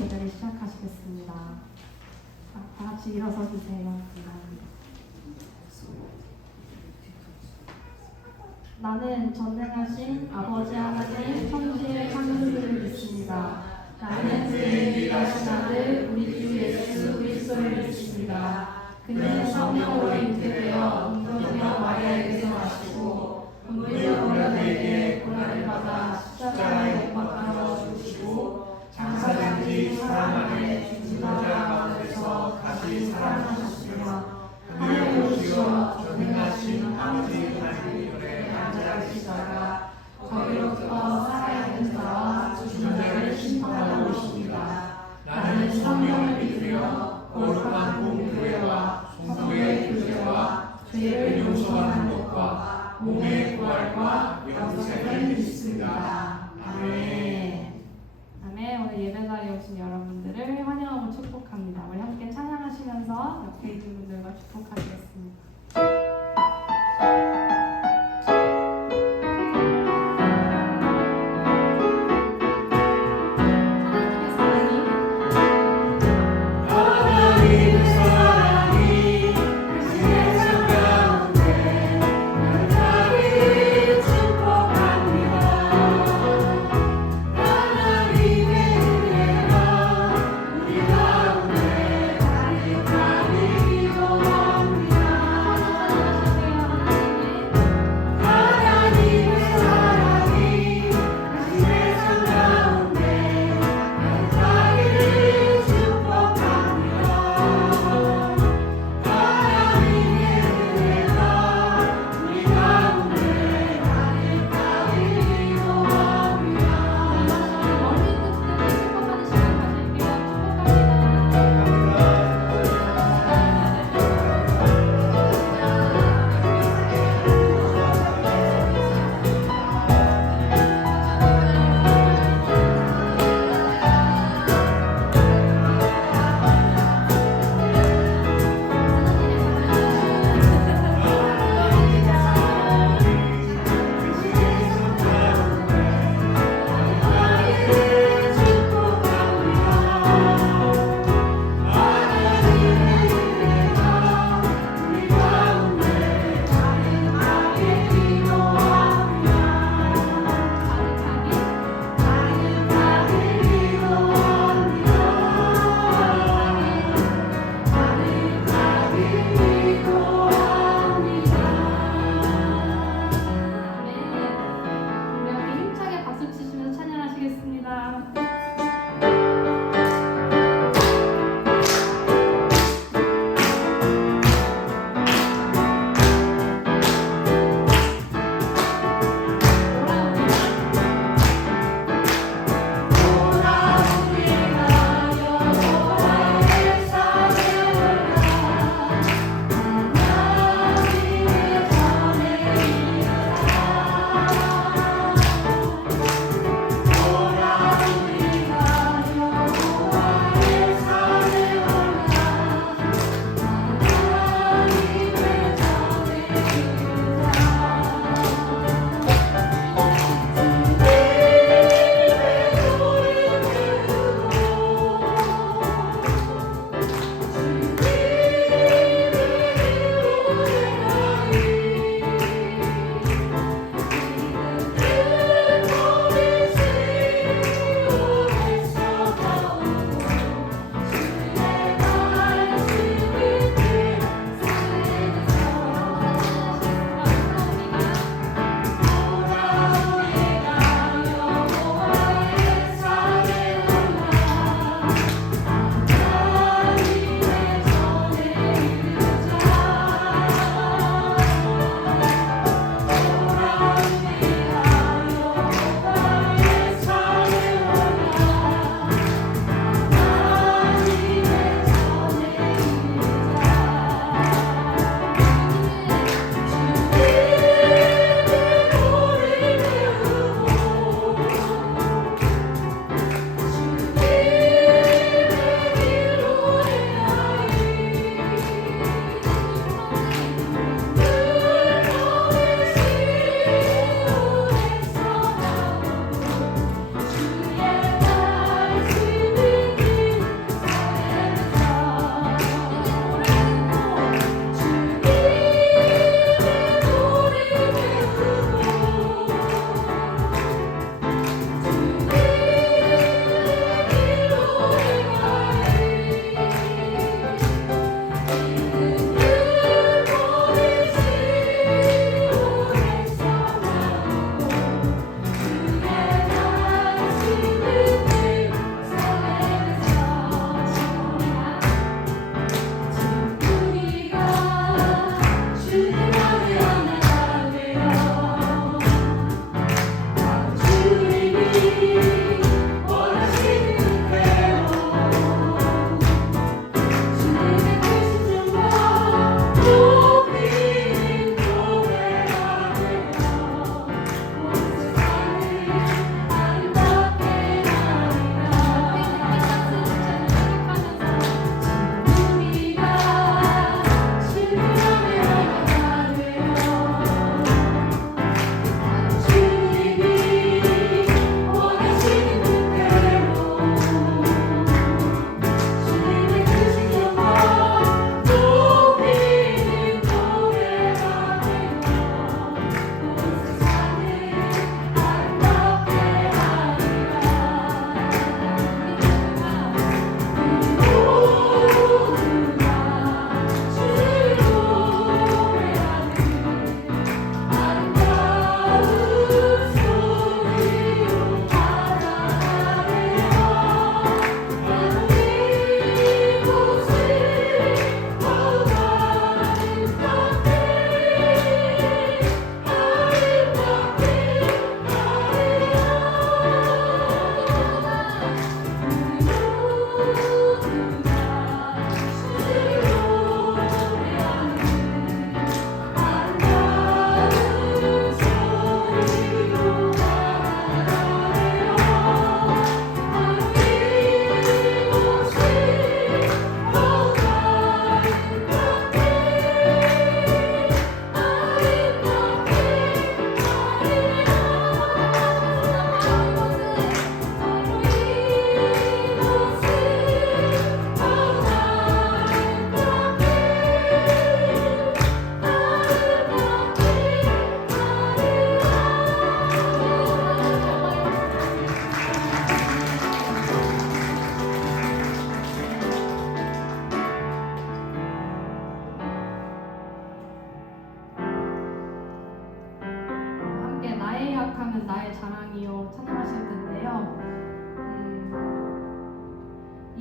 예배를 시작하시겠습니다. 다 같이 일어서 주세요. 나는 전능하신 아버지 하나님 천지의 창조주를 믿습니다. 나는 그의 유일하신 아들 우리 주 예수 그리스도를 믿습니다. 그는 성령으로 잉태되어 동정녀 마리아에게서 나시고 본디오 빌라도에게 고난을 받아 십자가에 못 박혀 죽으시고 장사된 지 사흘 만에 죽은 자 가운데서 다시 살아나셨으며 하늘에 오시어 전능하신 아버지 하나님의 앉아 계시다가 거기로부터 살아있는 자와 죽은 자를 심판하러 오십니다. 나는 성령을 믿으며 거룩한 공교회와 성도의 교제와 죄를 용서하는 것과 몸의 부활과 영생을 믿습니다. 아멘. 아멘. 오늘 예배 자리에 오신 여러분들을 환영하고 축복합니다. 우리 함께 찬양하시면서 옆에 있는 분들과 축복하시겠습니다. 우리 가운데 하나님 기도합니다.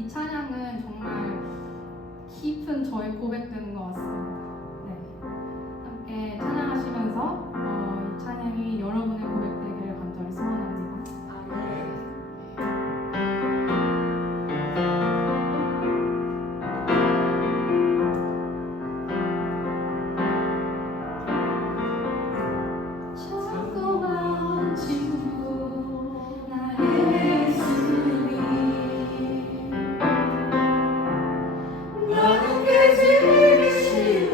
이 찬양은 정말 깊은 저의 고백되는 것 같습니다. 네, 함께 찬양하시면서 이 찬양이 여러분의 고백되기를 간절히 소원합니다. 자꾸만 친구 나의 예수님 나는 깨지기 싫어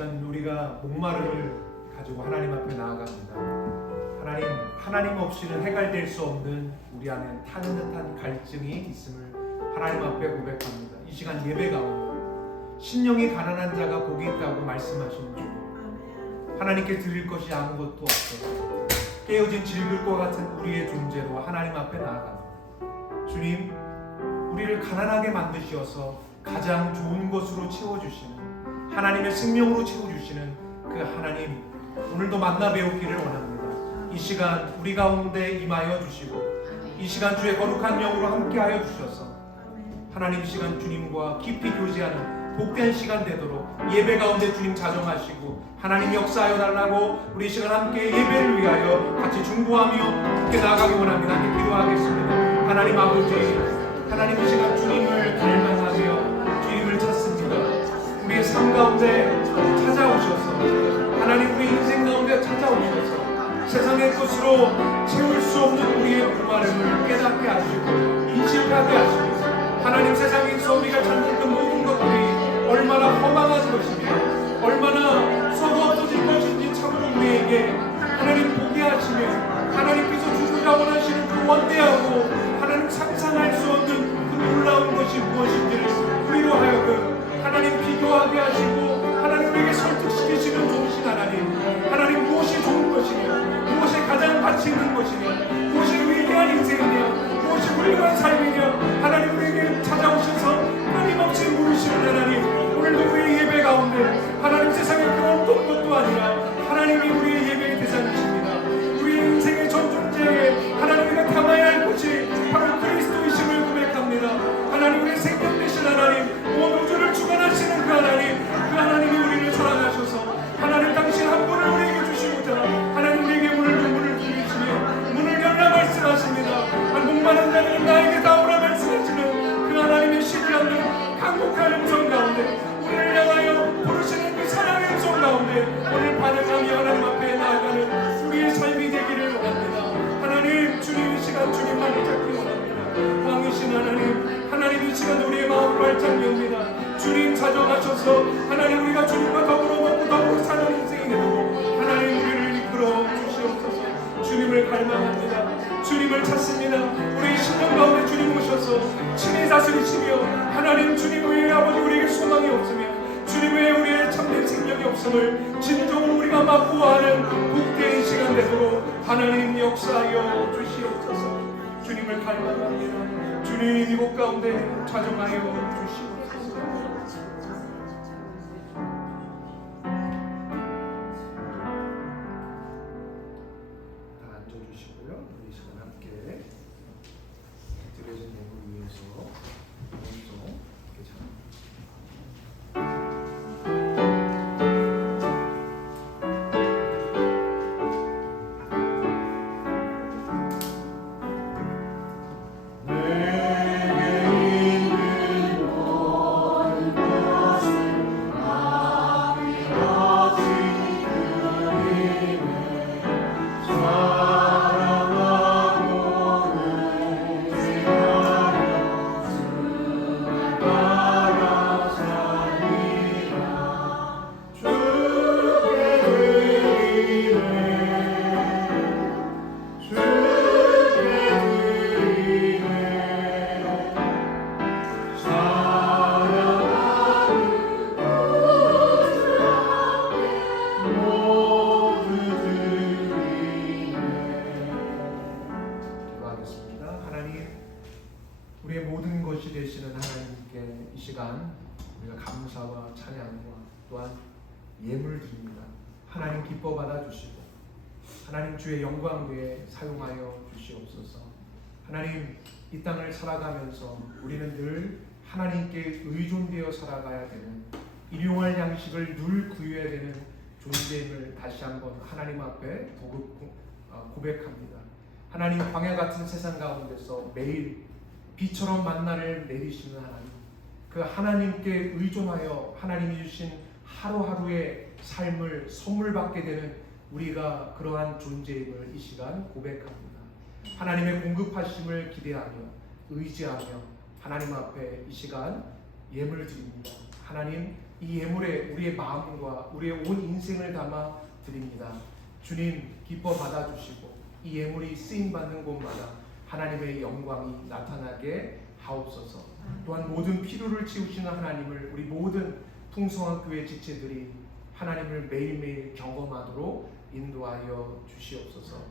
시간 우리가 목마름을 가지고 하나님 앞에 나아갑니다. 하나님 없이는 해결될 수 없는 우리 안에 타는 듯한 갈증이 있음을 하나님 앞에 고백합니다. 이 시간 예배 가운데 심령이 가난한 자가 복이 있다고 말씀하시는 주, 하나님께 드릴 것이 아무것도 없어요. 깨어진 질글과 같은 우리의 존재로 하나님 앞에 나아갑니다. 주님, 우리를 가난하게 만드셔서 가장 좋은 것으로 채워주시는, 하나님의 생명으로 채워주시는 그 하나님, 오늘도 만나 배우기를 원합니다. 이 시간 우리 가운데 임하여 주시고 이 시간 주의 거룩한 명으로 함께하여 주셔서 하나님 시간 주님과 깊이 교제하는 복된 시간 되도록 예배 가운데 주님 자정하시고 하나님 역사하여 달라고 우리 시간 함께 예배를 위하여 같이 중보하며 함께 나아가기 원합니다. 함께 기도하겠습니다. 하나님 아버지, 하나님 이 시간 주님을 갈망하며 주님을 찾습니다. 우리의 삶 가운데 찾아오셔서 하나님 우리 인생 가운데 찾아오셔서 세상의 것으로 채울 수 없는 우리의 목마름을 깨닫게 하시고 인식하게 하시고 하나님 세상에서 우리가 찾는 그 모든 것들이 얼마나 허망한 것이며 얼마나 썩어 없어질 것인지 참으로 우리에게 하나님 보게 하시며 하나님께서 주시자 원하시는 그 원대하고 하나님 상상할 수 없는 그 놀라운 것이 무엇인지를 우리로 하여금 하나님 비교하게 하시고 하나님 우리에게 설득시키시는 좋으신 하나님 무엇이 좋은 것이며 무엇이 가장 가치 있는 것이며 무엇이 위대한 인생이며 무엇이 훌륭한 삶이며 하나님 우리에게 찾아오셔서 끊임없이 물으시는 하나님, 오늘도 우리의 예배 가운데 하나님 세상에 그런 것도 아니라 하나님이 우리의 예배의 대상이십니다. 우리의 인생의 전 존재에 하나님 우리가 담아야 할 것이 바로 그리스도이심을 고백합니다. 하나님 우리의 생명 되신 하나님, 온 우주를 주관하시는 그 하나님이 우리를 사랑하셔서 하나님 당신 한 분을 우리에게 주시고자 하나님 우리에게 문을 두시며 문을 열라 말씀하십니다. 목마른 자들은 나에게 나오라 말씀하시는 그 하나님의 쉬지 않는 강곡한 음성 가운데 우리를 향하여 부르시는 그 사랑의 음성 가운데 오늘 반응하며 하나님 앞에 나아가는 우리의 삶이 되기를 원합니다. 하나님, 주님 이 시간 주님만을 찾기 원합니다. 왕이신 하나님 이 시간 우리의 마음을 활짝 엽니다. 주님 찾아가셔서 하나님 우리가 주님과 더불어 먹고 더불어 사는 인생이 되고 하나님 우리를 이끌어 주시옵소서. 주님을 갈망합니다. 주님을 찾습니다. 우리 심령 가운데 주님 오셔서 친히 다스리시며 하나님 주님 외에 아버지 우리에게 소망이 없으며 주님 외에 우리의 참된 생명이 없음을 진정으로 우리가 맛보아하는 복된 시간 되도록 하나님 역사하여 주시옵소서. 주님을 갈망합니다. 주님 이곳 가운데 자정하여 주시옵소서. 우리의 모든 것이 되시는 하나님께 이 시간 우리가 감사와 찬양과 또한 예물 드립니다. 하나님 기뻐 받아 주시고 하나님 주의 영광 위에 사용하여 주시옵소서. 하나님 이 땅을 살아가면서 우리는 늘 하나님께 의존되어 살아가야 되는 일용할 양식을 늘 구해야 되는 존재임을 다시 한번 하나님 앞에 고백합니다. 하나님 광야 같은 세상 가운데서 매일 비처럼 만나를 내리시는 하나님, 그 하나님께 의존하여 하나님이 주신 하루하루의 삶을 선물 받게 되는 우리가 그러한 존재임을 이 시간 고백합니다. 하나님의 공급하심을 기대하며 의지하며 하나님 앞에 이 시간 예물 드립니다. 하나님 이 예물에 우리의 마음과 우리의 온 인생을 담아 드립니다. 주님 기뻐 받아주시고 이 예물이 쓰임받는 곳마다 하나님의 영광이 나타나게 하옵소서. 또한 모든 필요를 채우시는 하나님을 우리 모든 풍성한 교회 지체들이 하나님을 매일매일 경험하도록 인도하여 주시옵소서.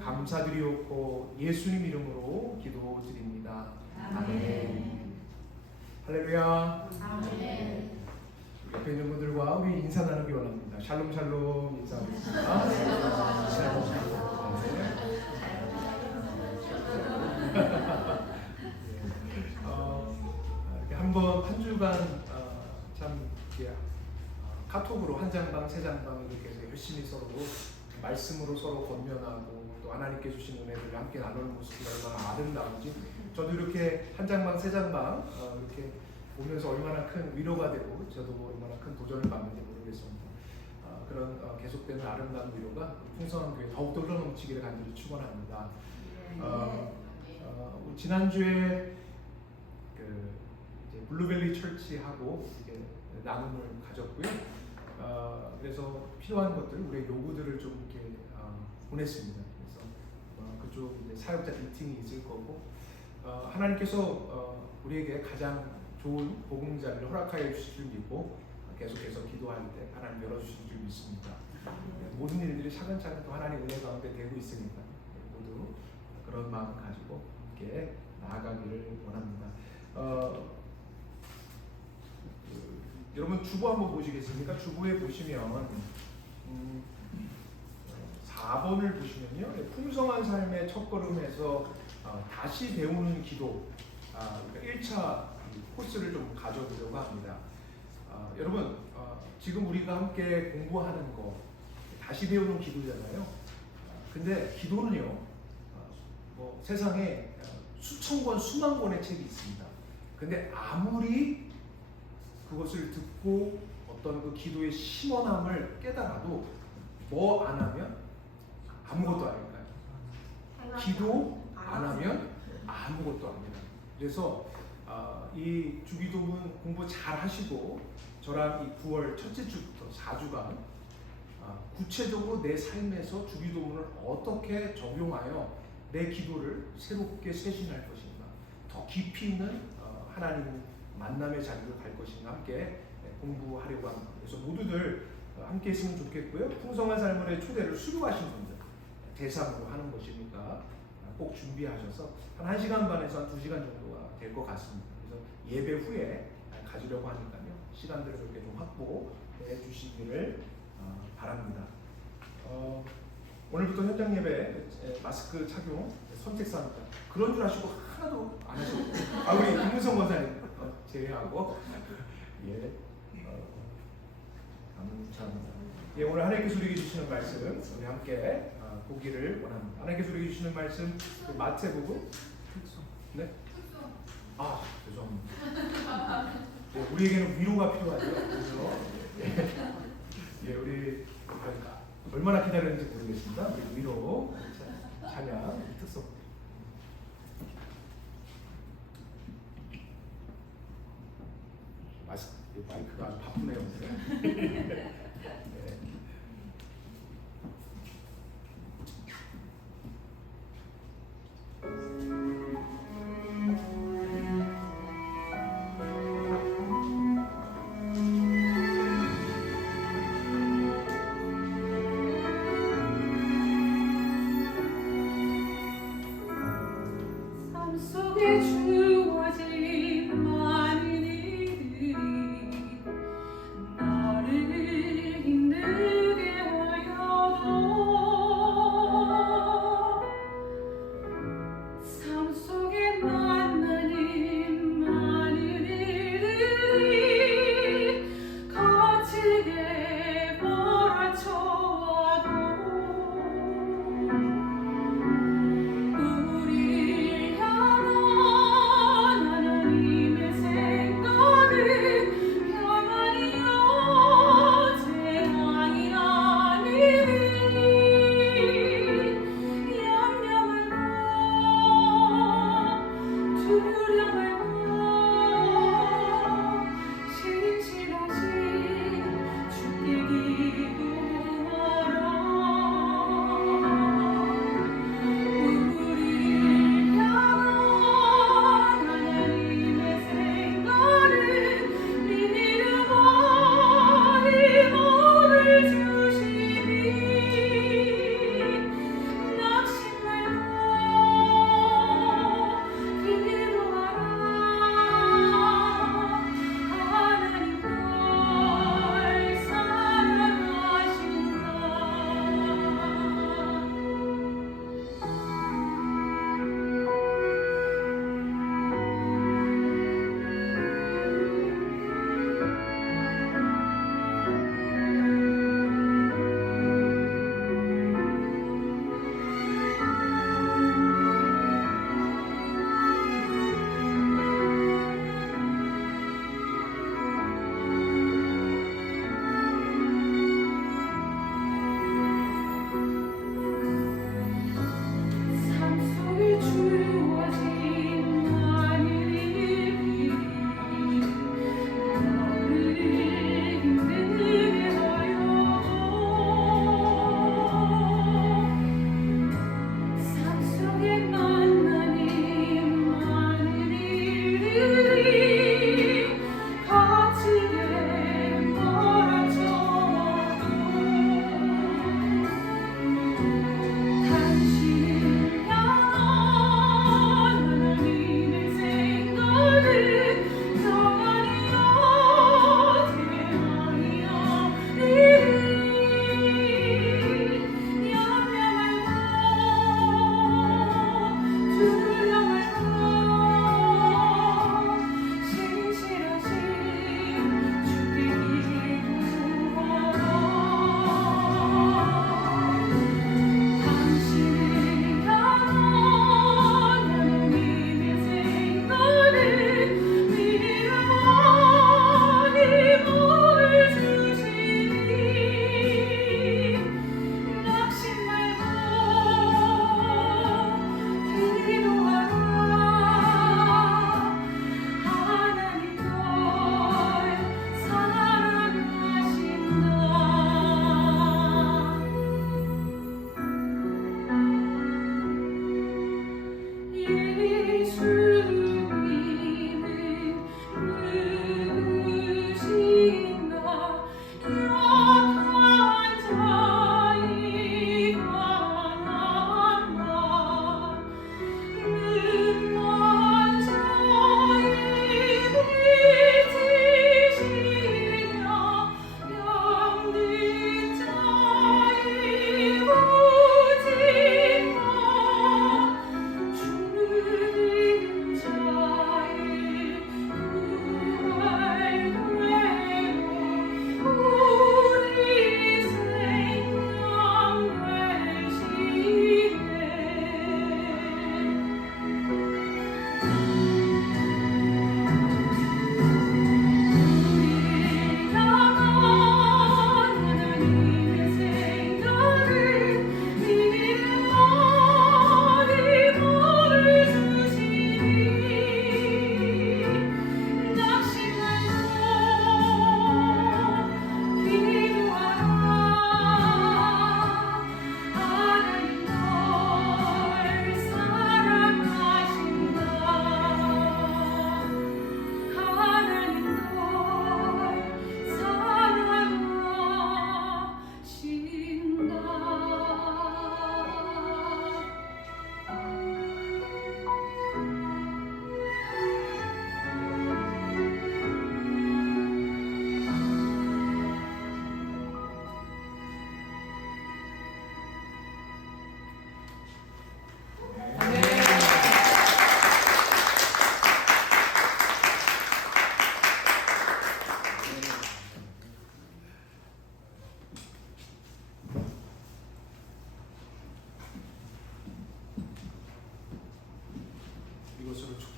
감사드리옵고 예수님 이름으로 기도드립니다. 아멘. 할렐루야. 아멘. 옆에 있는 분들과 우리 인사 나누기 원합니다. 샬롬 샬롬 인사하겠습니다. 샬롬 샬롬. 이렇게 한 주간 참 이렇게 카톡으로 한 장방 세 장방 이렇게 해서 열심히 서로 말씀으로 서로 권면하고 또 하나님께 주신 은혜들을 함께 나누는 모습이 얼마나 아름다운지 저도 이렇게 한 장방 세 장방 이렇게 보면서 얼마나 큰 위로가 되고 저도 얼마나 큰 도전을 받는지 모르겠습니다. 그런 계속되는 아름다운 위로가 풍성한 교회 더욱더 흘러넘치기를 간절히 축원합니다. 지난주에 그 이제 블루벨리 철치하고 이렇게 나눔을 가졌고요. 그래서 필요한 것들, 우리의 요구들을 좀 이렇게 보냈습니다. 그래서 그쪽 이제 사역자 미팅이 있을 거고 하나님께서 우리에게 가장 좋은 복음 자리를 허락하여 주실 줄 믿고 계속해서 기도할 때 하나님 열어주실 줄 믿습니다. 모든 일들이 차근차근 또 하나님 은혜 가운데 되고 있으니까 모두 그런 마음 가지고 함께 나아가기를 원합니다. 여러분 주보 한번 보시겠습니까? 주보에 보시면 4번을 보시면요, 풍성한 삶의 첫걸음에서 다시 배우는 기도, 그러니까 1차 코스를 좀 가져보려고 합니다. 여러분 지금 우리가 함께 공부하는 거 다시 배우는 기도잖아요. 근데 기도는요, 뭐 세상에 수천 권 수만 권의 책이 있습니다. 근데 아무리 그것을 듣고 어떤 그 기도의 심원함을 깨달아도 뭐 안 하면 아무것도 아닐까요? 기도 안 하면 아무것도 아닙니다. 그래서 이 주기도문 공부 잘 하시고 저랑 이 9월 첫째 주부터 4주간 구체적으로 내 삶에서 주기도문을 어떻게 적용하여 내 기도를 새롭게 쇄신할 것인가, 더 깊이 있는 하나님 만남의 자리로 갈 것인가 함께 공부하려고 합니다. 그래서 모두들 함께 했으면 좋겠고요. 풍성한 삶의 초대를 수료하신 분들 대상으로 하는 것이니까 꼭 준비하셔서 한 1시간 반에서 한 2시간 정도가 될 것 같습니다. 그래서 예배 후에 가지려고 하니까요, 시간들을 그렇게 좀 확보해 주시기를 바랍니다. 오늘부터 현장 예배 마스크 착용 선택사항입니다. 그런 줄 아시고 하나도 안 하시고 우리 김문성 권사님 제외하고 예, 감사합니다. 예, 오늘 하나님께서 우리에게 주시는 말씀 우리 함께 보기를 원합니다. 하나님께서 우리에게 주시는 말씀 마태복음 네? 죄송합니다. 예, 우리에게는 위로가 필요하죠. 그래서 예, 우리 그러니까 얼마나 기다렸는지 모르겠습니다. 우리 위로 찬양 특성. 마이크가 아주 바쁘네요. 네.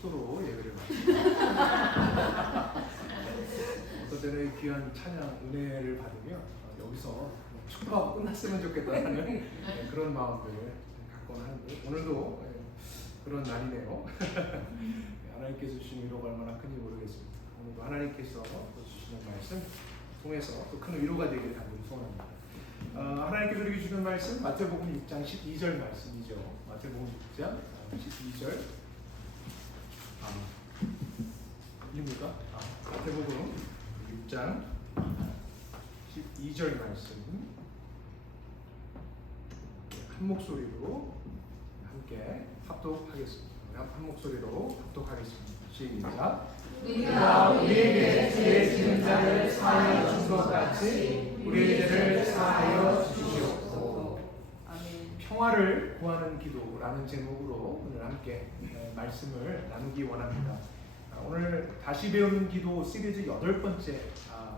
속도로 예배를 마칩니다. 어떤 때는 귀한 찬양 은혜를 받으며 여기서 축복하고 끝났으면 좋겠다는 그런 마음을 갖곤 하는데 오늘도 그런 날이네요. 하나님께서 주신 위로가 얼마나 큰지 모르겠습니다. 오늘도 하나님께서 주시는 말씀 통해서 또 큰 위로가 되기를 간절히 소원합니다. 하나님께서 우리에게 주는 말씀 마태복음 6장 12절 말씀이죠. 마태복음 6장 12절 입니까? 마태복음 6장 12절 말씀 한 목소리로 함께 합독하겠습니다. 한 목소리로 합독하겠습니다. 시작. 우리가 우리에게 죄 지은 자를 사하여 준 것 같이 우리의 죄를 사하여 주시옵소서. 아멘. 평화를 구하는 기도라는 제목으로 오늘 함께 말씀을 나누기 원합니다. 오늘 다시 배우는 기도 시리즈 8번째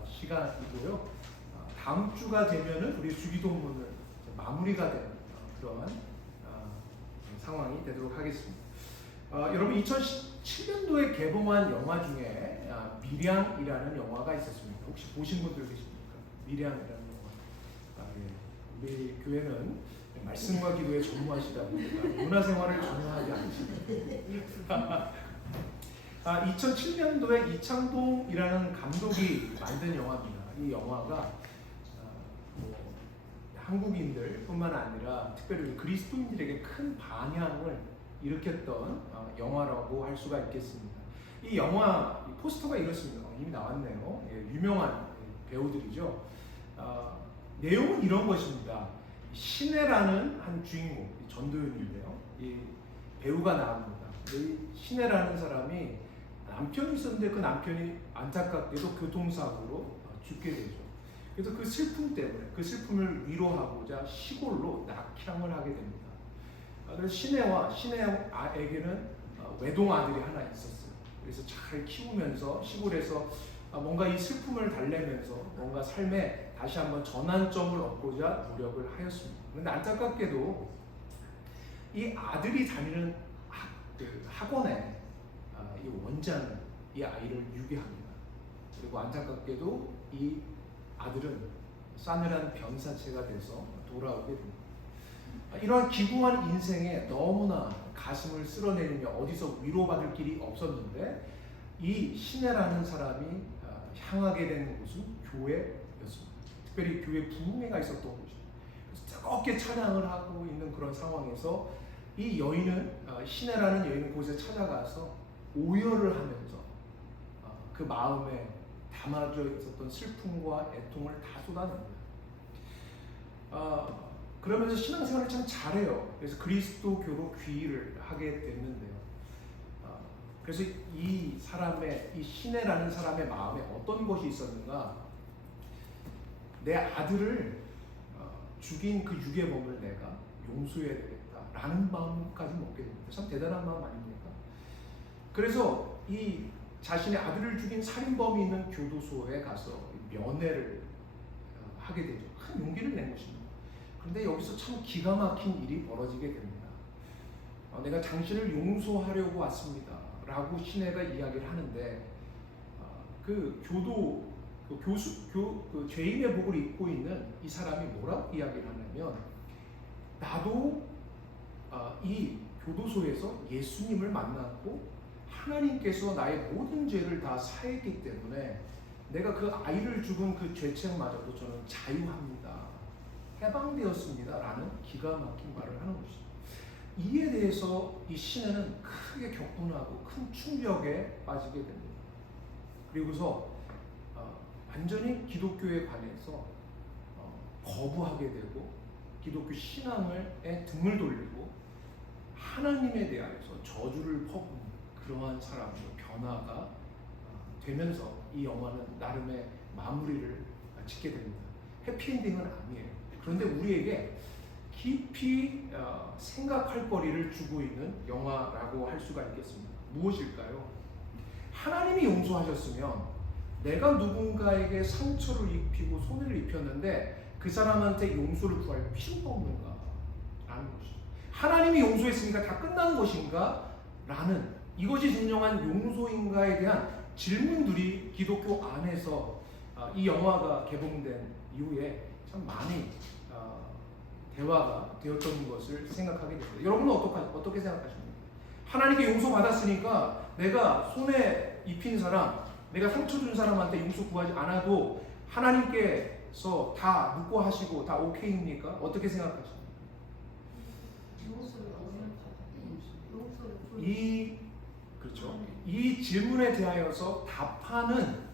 시간이고요. 다음 주가 되면은 우리 주기도문을 마무리가 되는 그런 상황이 되도록 하겠습니다. 여러분 2017년도에 개봉한 영화 중에 미량이라는 영화가 있었습니다. 혹시 보신 분들 계십니까? 미량이라는 영화. 우리 교회는 말씀과 기도에 전무하시다 보니까 문화생활을 전혀 하지 않으십니다. 2007년도에 이창동이라는 감독이 만든 영화입니다. 이 영화가 한국인들뿐만 아니라 특별히 그리스도인들에게 큰 반향을 일으켰던 영화라고 할 수가 있겠습니다. 이 영화 포스터가 이렇습니다. 이미 나왔네요. 유명한 배우들이죠. 내용은 이런 것입니다. 신혜라는 한 주인공, 전도연인데요. 이 배우가 나옵니다. 이 신혜라는 사람이 남편이 있었는데 그 남편이 안타깝게도 교통사고로 죽게 되죠. 그래서 그 슬픔 때문에 그 슬픔을 위로하고자 시골로 낙향을 하게 됩니다. 그래서 신혜에게는 외동 아들이 하나 있었어요. 그래서 잘 키우면서 시골에서 뭔가 이 슬픔을 달래면서 뭔가 삶에 다시 한번 전환점을 얻고자 노력을 하였습니다. 그런데 안타깝게도 이 아들이 다니는 학원에 이 원장은 이 아이를 유괴합니다. 그리고 안타깝게도 이 아들은 싸늘한 병사체가 돼서 돌아오게 됩니다. 이러한 기구한 인생에 너무나 가슴을 쓸어내리며 어디서 위로받을 길이 없었는데 이 신혜라는 사람이 향하게 된 곳은 교회였습니다. 특별히 교회 부흥회가 있었던 곳입니다. 그래서 뜨겁게 찬양을 하고 있는 그런 상황에서 이 여인은 신혜라는 여인은 곳에 찾아가서 오열을 하면서 그 마음에 담아져 있었던 슬픔과 애통을 다 쏟아냅니다. 그러면서 신앙생활을 참 잘해요. 그래서 그리스도교로 귀의를 하게 됐는데요. 그래서 이 사람의 이 신혜라는 사람의 마음에 어떤 것이 있었는가? 내 아들을 죽인 그 유괴범을 내가 용서해야 되겠다라는 마음까지 먹게 됩니다. 참 대단한 마음 아닙니까? 그래서 이 자신의 아들을 죽인 살인범이 있는 교도소에 가서 면회를 하게 되죠. 큰 용기를 낸 것입니다. 그런데 여기서 참 기가 막힌 일이 벌어지게 됩니다. 내가 당신을 용서하려고 왔습니다 라고 신혜가 이야기를 하는데 그 죄인의 복을 입고 있는 이 사람이 뭐라고 이야기를 하냐면 나도 이 교도소에서 예수님을 만났고 하나님께서 나의 모든 죄를 다 사했기 때문에 내가 그 아이를 죽은 그 죄책마저도 저는 자유합니다. 해방되었습니다. 라는 기가 막힌 말을 하는 것이죠. 이에 대해서 이 신혜는 크게 격분하고 큰 충격에 빠지게 됩니다. 그리고서 완전히 기독교에 관해서 거부하게 되고 기독교 신앙에 등을 돌리고 하나님에 대하여서 저주를 퍼붓는 그러한 사람으로 변화가 되면서 이 영화는 나름의 마무리를 짓게 됩니다. 해피엔딩은 아니에요. 그런데 우리에게 깊이 생각할 거리를 주고 있는 영화라고 할 수가 있겠습니다. 무엇일까요? 하나님이 용서하셨으면 내가 누군가에게 상처를 입히고 손해를 입혔는데 그 사람한테 용서를 구할 필요가 없는가? 라는 것이죠. 하나님이 용서했으니까 다 끝난 것인가? 라는 이것이 진정한 용서인가에 대한 질문들이 기독교 안에서 이 영화가 개봉된 이후에 참 많이 대화가 되었던 것을 생각하게 됩니다. 여러분은 어떻게 생각하십니까? 하나님께 용서받았으니까 내가 손에 입힌 사람, 내가 상처 준 사람한테 용서 구하지 않아도 하나님께서 다 묵고하시고 다 오케이입니까? 어떻게 생각하십니까? 이 질문에 대하여서 답하는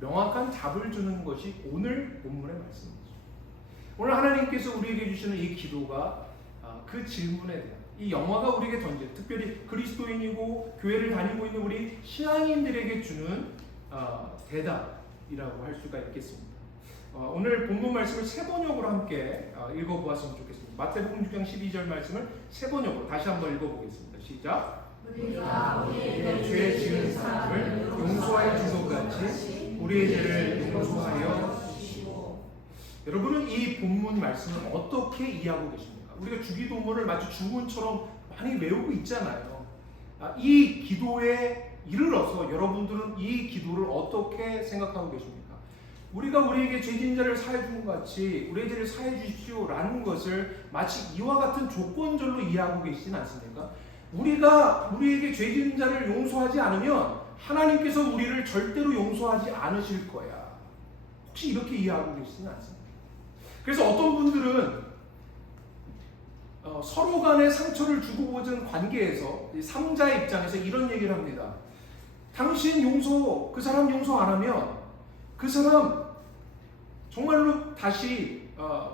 명확한 답을 주는 것이 오늘 본문의 말씀입니다. 오늘 하나님께서 우리에게 주시는 이 기도가 그 질문에 대한 이 영화가 우리에게 던진, 특별히 그리스도인이고 교회를 다니고 있는 우리 신앙인들에게 주는 대답이라고 할 수가 있겠습니다. 오늘 본문 말씀을 세 번역으로 함께 읽어보았으면 좋겠습니다. 마태복음 6장 12절 말씀을 세 번역으로 다시 한번 읽어보겠습니다. 시작. 우리가 우리에게 죄 지은 사람을 용서하여 준 것 같이 우리의 죄를 용서하여 주시고. 여러분은 이 본문 말씀을 어떻게 이해하고 계십니까? 우리가 주기도문을 마치 주문처럼 많이 외우고 있잖아요. 이 기도에 이르러서 여러분들은 이 기도를 어떻게 생각하고 계십니까? 우리가 우리에게 죄진 자를 사해 준 것 같이 우리의 죄를 사해 주십시오 라는 것을 마치 이와 같은 조건절로 이해하고 계시진 않습니까? 우리가 우리에게 죄진 자를 용서하지 않으면 하나님께서 우리를 절대로 용서하지 않으실 거야. 혹시 이렇게 이해하고 계시진 않습니까? 그래서 어떤 분들은 서로 간의 상처를 주고받은 관계에서 3자의 입장에서 이런 얘기를 합니다. 당신 그 사람 용서 안 하면 그 사람 정말로 다시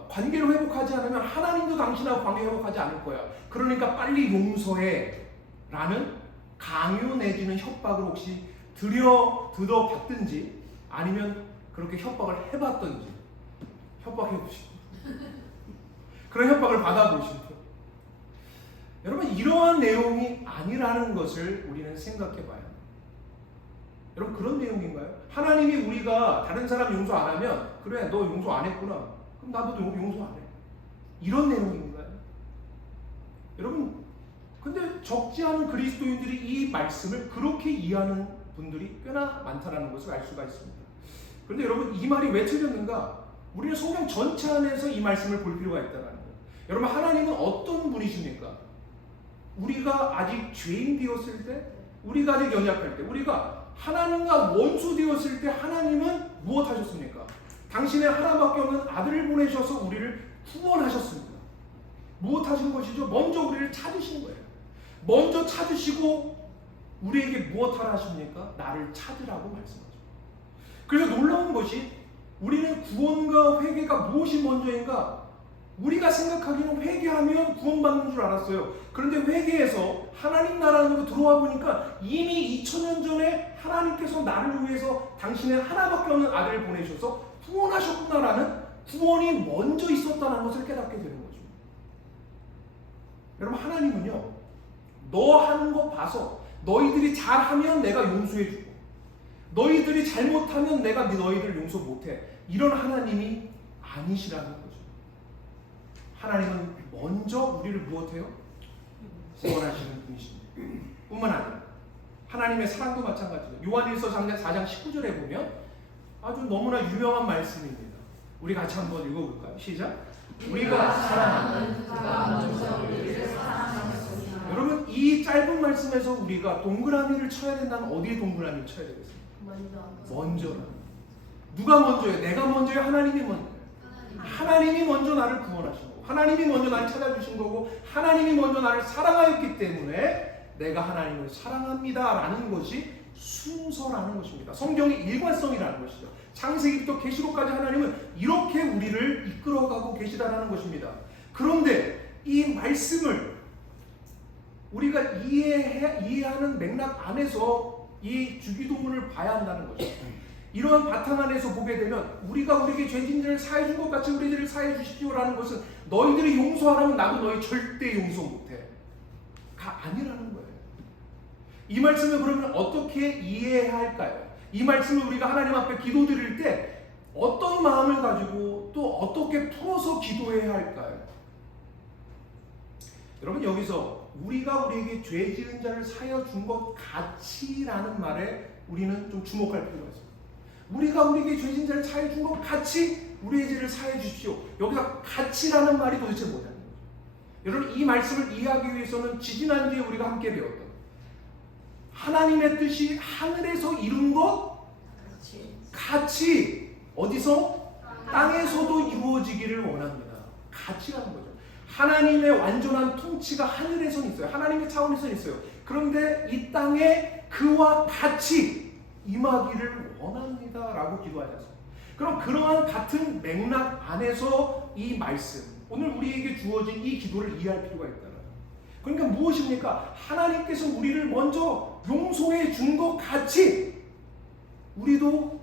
관계를 회복하지 않으면 하나님도 당신하고 관계 회복하지 않을 거야. 그러니까 빨리 용서해 라는 강요 내지는 협박을 혹시 들어봤든지 아니면 그렇게 협박을 해봤든지 협박해보시고 그런 협박을 받아보시고 여러분 이러한 내용이 아니라는 것을 우리는 생각해봐야 합니다. 여러분 그런 내용인가요? 하나님이 우리가 다른 사람 용서 안 하면 그래 너 용서 안 했구나 그럼 나도 용서 안 해 이런 내용인가요? 여러분 근데 적지 않은 그리스도인들이 이 말씀을 그렇게 이해하는 분들이 꽤나 많다는 것을 알 수가 있습니다. 그런데 여러분 이 말이 왜 틀렸는가? 우리는 성경 전체 안에서 이 말씀을 볼 필요가 있다는 거예요. 여러분 하나님은 어떤 분이십니까? 우리가 아직 죄인 되었을 때 우리가 아직 연약할 때 우리가 하나님과 원수 되었을 때 하나님은 무엇 하셨습니까? 당신의 하나밖에 없는 아들을 보내셔서 우리를 구원하셨습니다. 무엇 하신 것이죠? 먼저 우리를 찾으신 거예요. 먼저 찾으시고 우리에게 무엇 하라 하십니까? 나를 찾으라고 말씀하죠. 그래서 놀라운 것이 우리는 구원과 회개가 무엇이 먼저인가? 우리가 생각하기는 회개하면 구원받는 줄 알았어요. 그런데 회개해서 하나님 나라로 들어와 보니까 이미 2000년 전에 하나님께서 나를 위해서 당신의 하나밖에 없는 아들을 보내셔서 구원하셨구나라는 구원이 먼저 있었다는 것을 깨닫게 되는 거죠. 여러분 하나님은요 너 하는 거 봐서 너희들이 잘하면 내가 용서해주고 너희들이 잘못하면 내가 너희들 용서 못해 이런 하나님이 아니시라는 거죠. 하나님은 먼저 우리를 무엇해요? 구원하시는 분이십니다. 뿐만 아니라 하나님의 사랑도 마찬가지죠. 요한일서 4장 19절에 보면 아주 너무나 유명한 말씀입니다. 우리 같이 한번 읽어볼까요? 시작. 우리가 사랑하는 그가 먼저 우리를 사랑하셨습니다. 여러분 이 짧은 말씀에서 우리가 동그라미를 쳐야 된다면 어디에 동그라미를 쳐야 되겠습니까? 먼저. 누가 먼저예요? 내가 먼저예요? 하나님이 먼저예요? 하나님이 먼저 나를 구원하신 거고 하나님이 먼저 나를 찾아주신 거고 하나님이 먼저 나를 사랑하였기 때문에 내가 하나님을 사랑합니다 라는 것이 순서라는 것입니다. 성경의 일관성이라는 것이죠. 창세기부터 계시록까지 하나님은 이렇게 우리를 이끌어가고 계시다라는 것입니다. 그런데 이 말씀을 우리가 이해하는 맥락 안에서 이 주기도문을 봐야 한다는 것입니다. 이러한 바탕 안에서 보게 되면 우리가 우리에게 죄진들을 사해 준 것 같이 우리들을 사해 주십시오라는 것은 너희들이 용서하라면 나도 너희 절대 용서 못해 가 아니라는 거예요. 이 말씀을 그러면 어떻게 이해해야 할까요? 이 말씀을 우리가 하나님 앞에 기도드릴 때 어떤 마음을 가지고 또 어떻게 풀어서 기도해야 할까요? 여러분 여기서 우리가 우리에게 죄 지은 자를 사하여 준 것 같이라는 말에 우리는 좀 주목할 필요가 있습니다. 우리가 우리에게 죄 지은 자를 사하여 준 것 같이 우리의 죄를 사하여 주십시오. 여기서 같이라는 말이 도대체 뭐냐는 거죠. 여러분, 이 말씀을 이해하기 위해서는 지지난주에 우리가 함께 배웠던 하나님의 뜻이 하늘에서 이룬 것 같이 어디서? 땅에서도 이루어지기를 원합니다. 같이라는 거죠. 하나님의 완전한 통치가 하늘에선 있어요. 하나님의 차원에선 있어요. 그런데 이 땅에 그와 같이 임하기를 원합니다 라고 기도하지 않습니까? 그럼 그러한 같은 맥락 안에서 이 말씀, 오늘 우리에게 주어진 이 기도를 이해할 필요가 있다. 그러니까 무엇입니까? 하나님께서 우리를 먼저 용서해 준 것 같이 우리도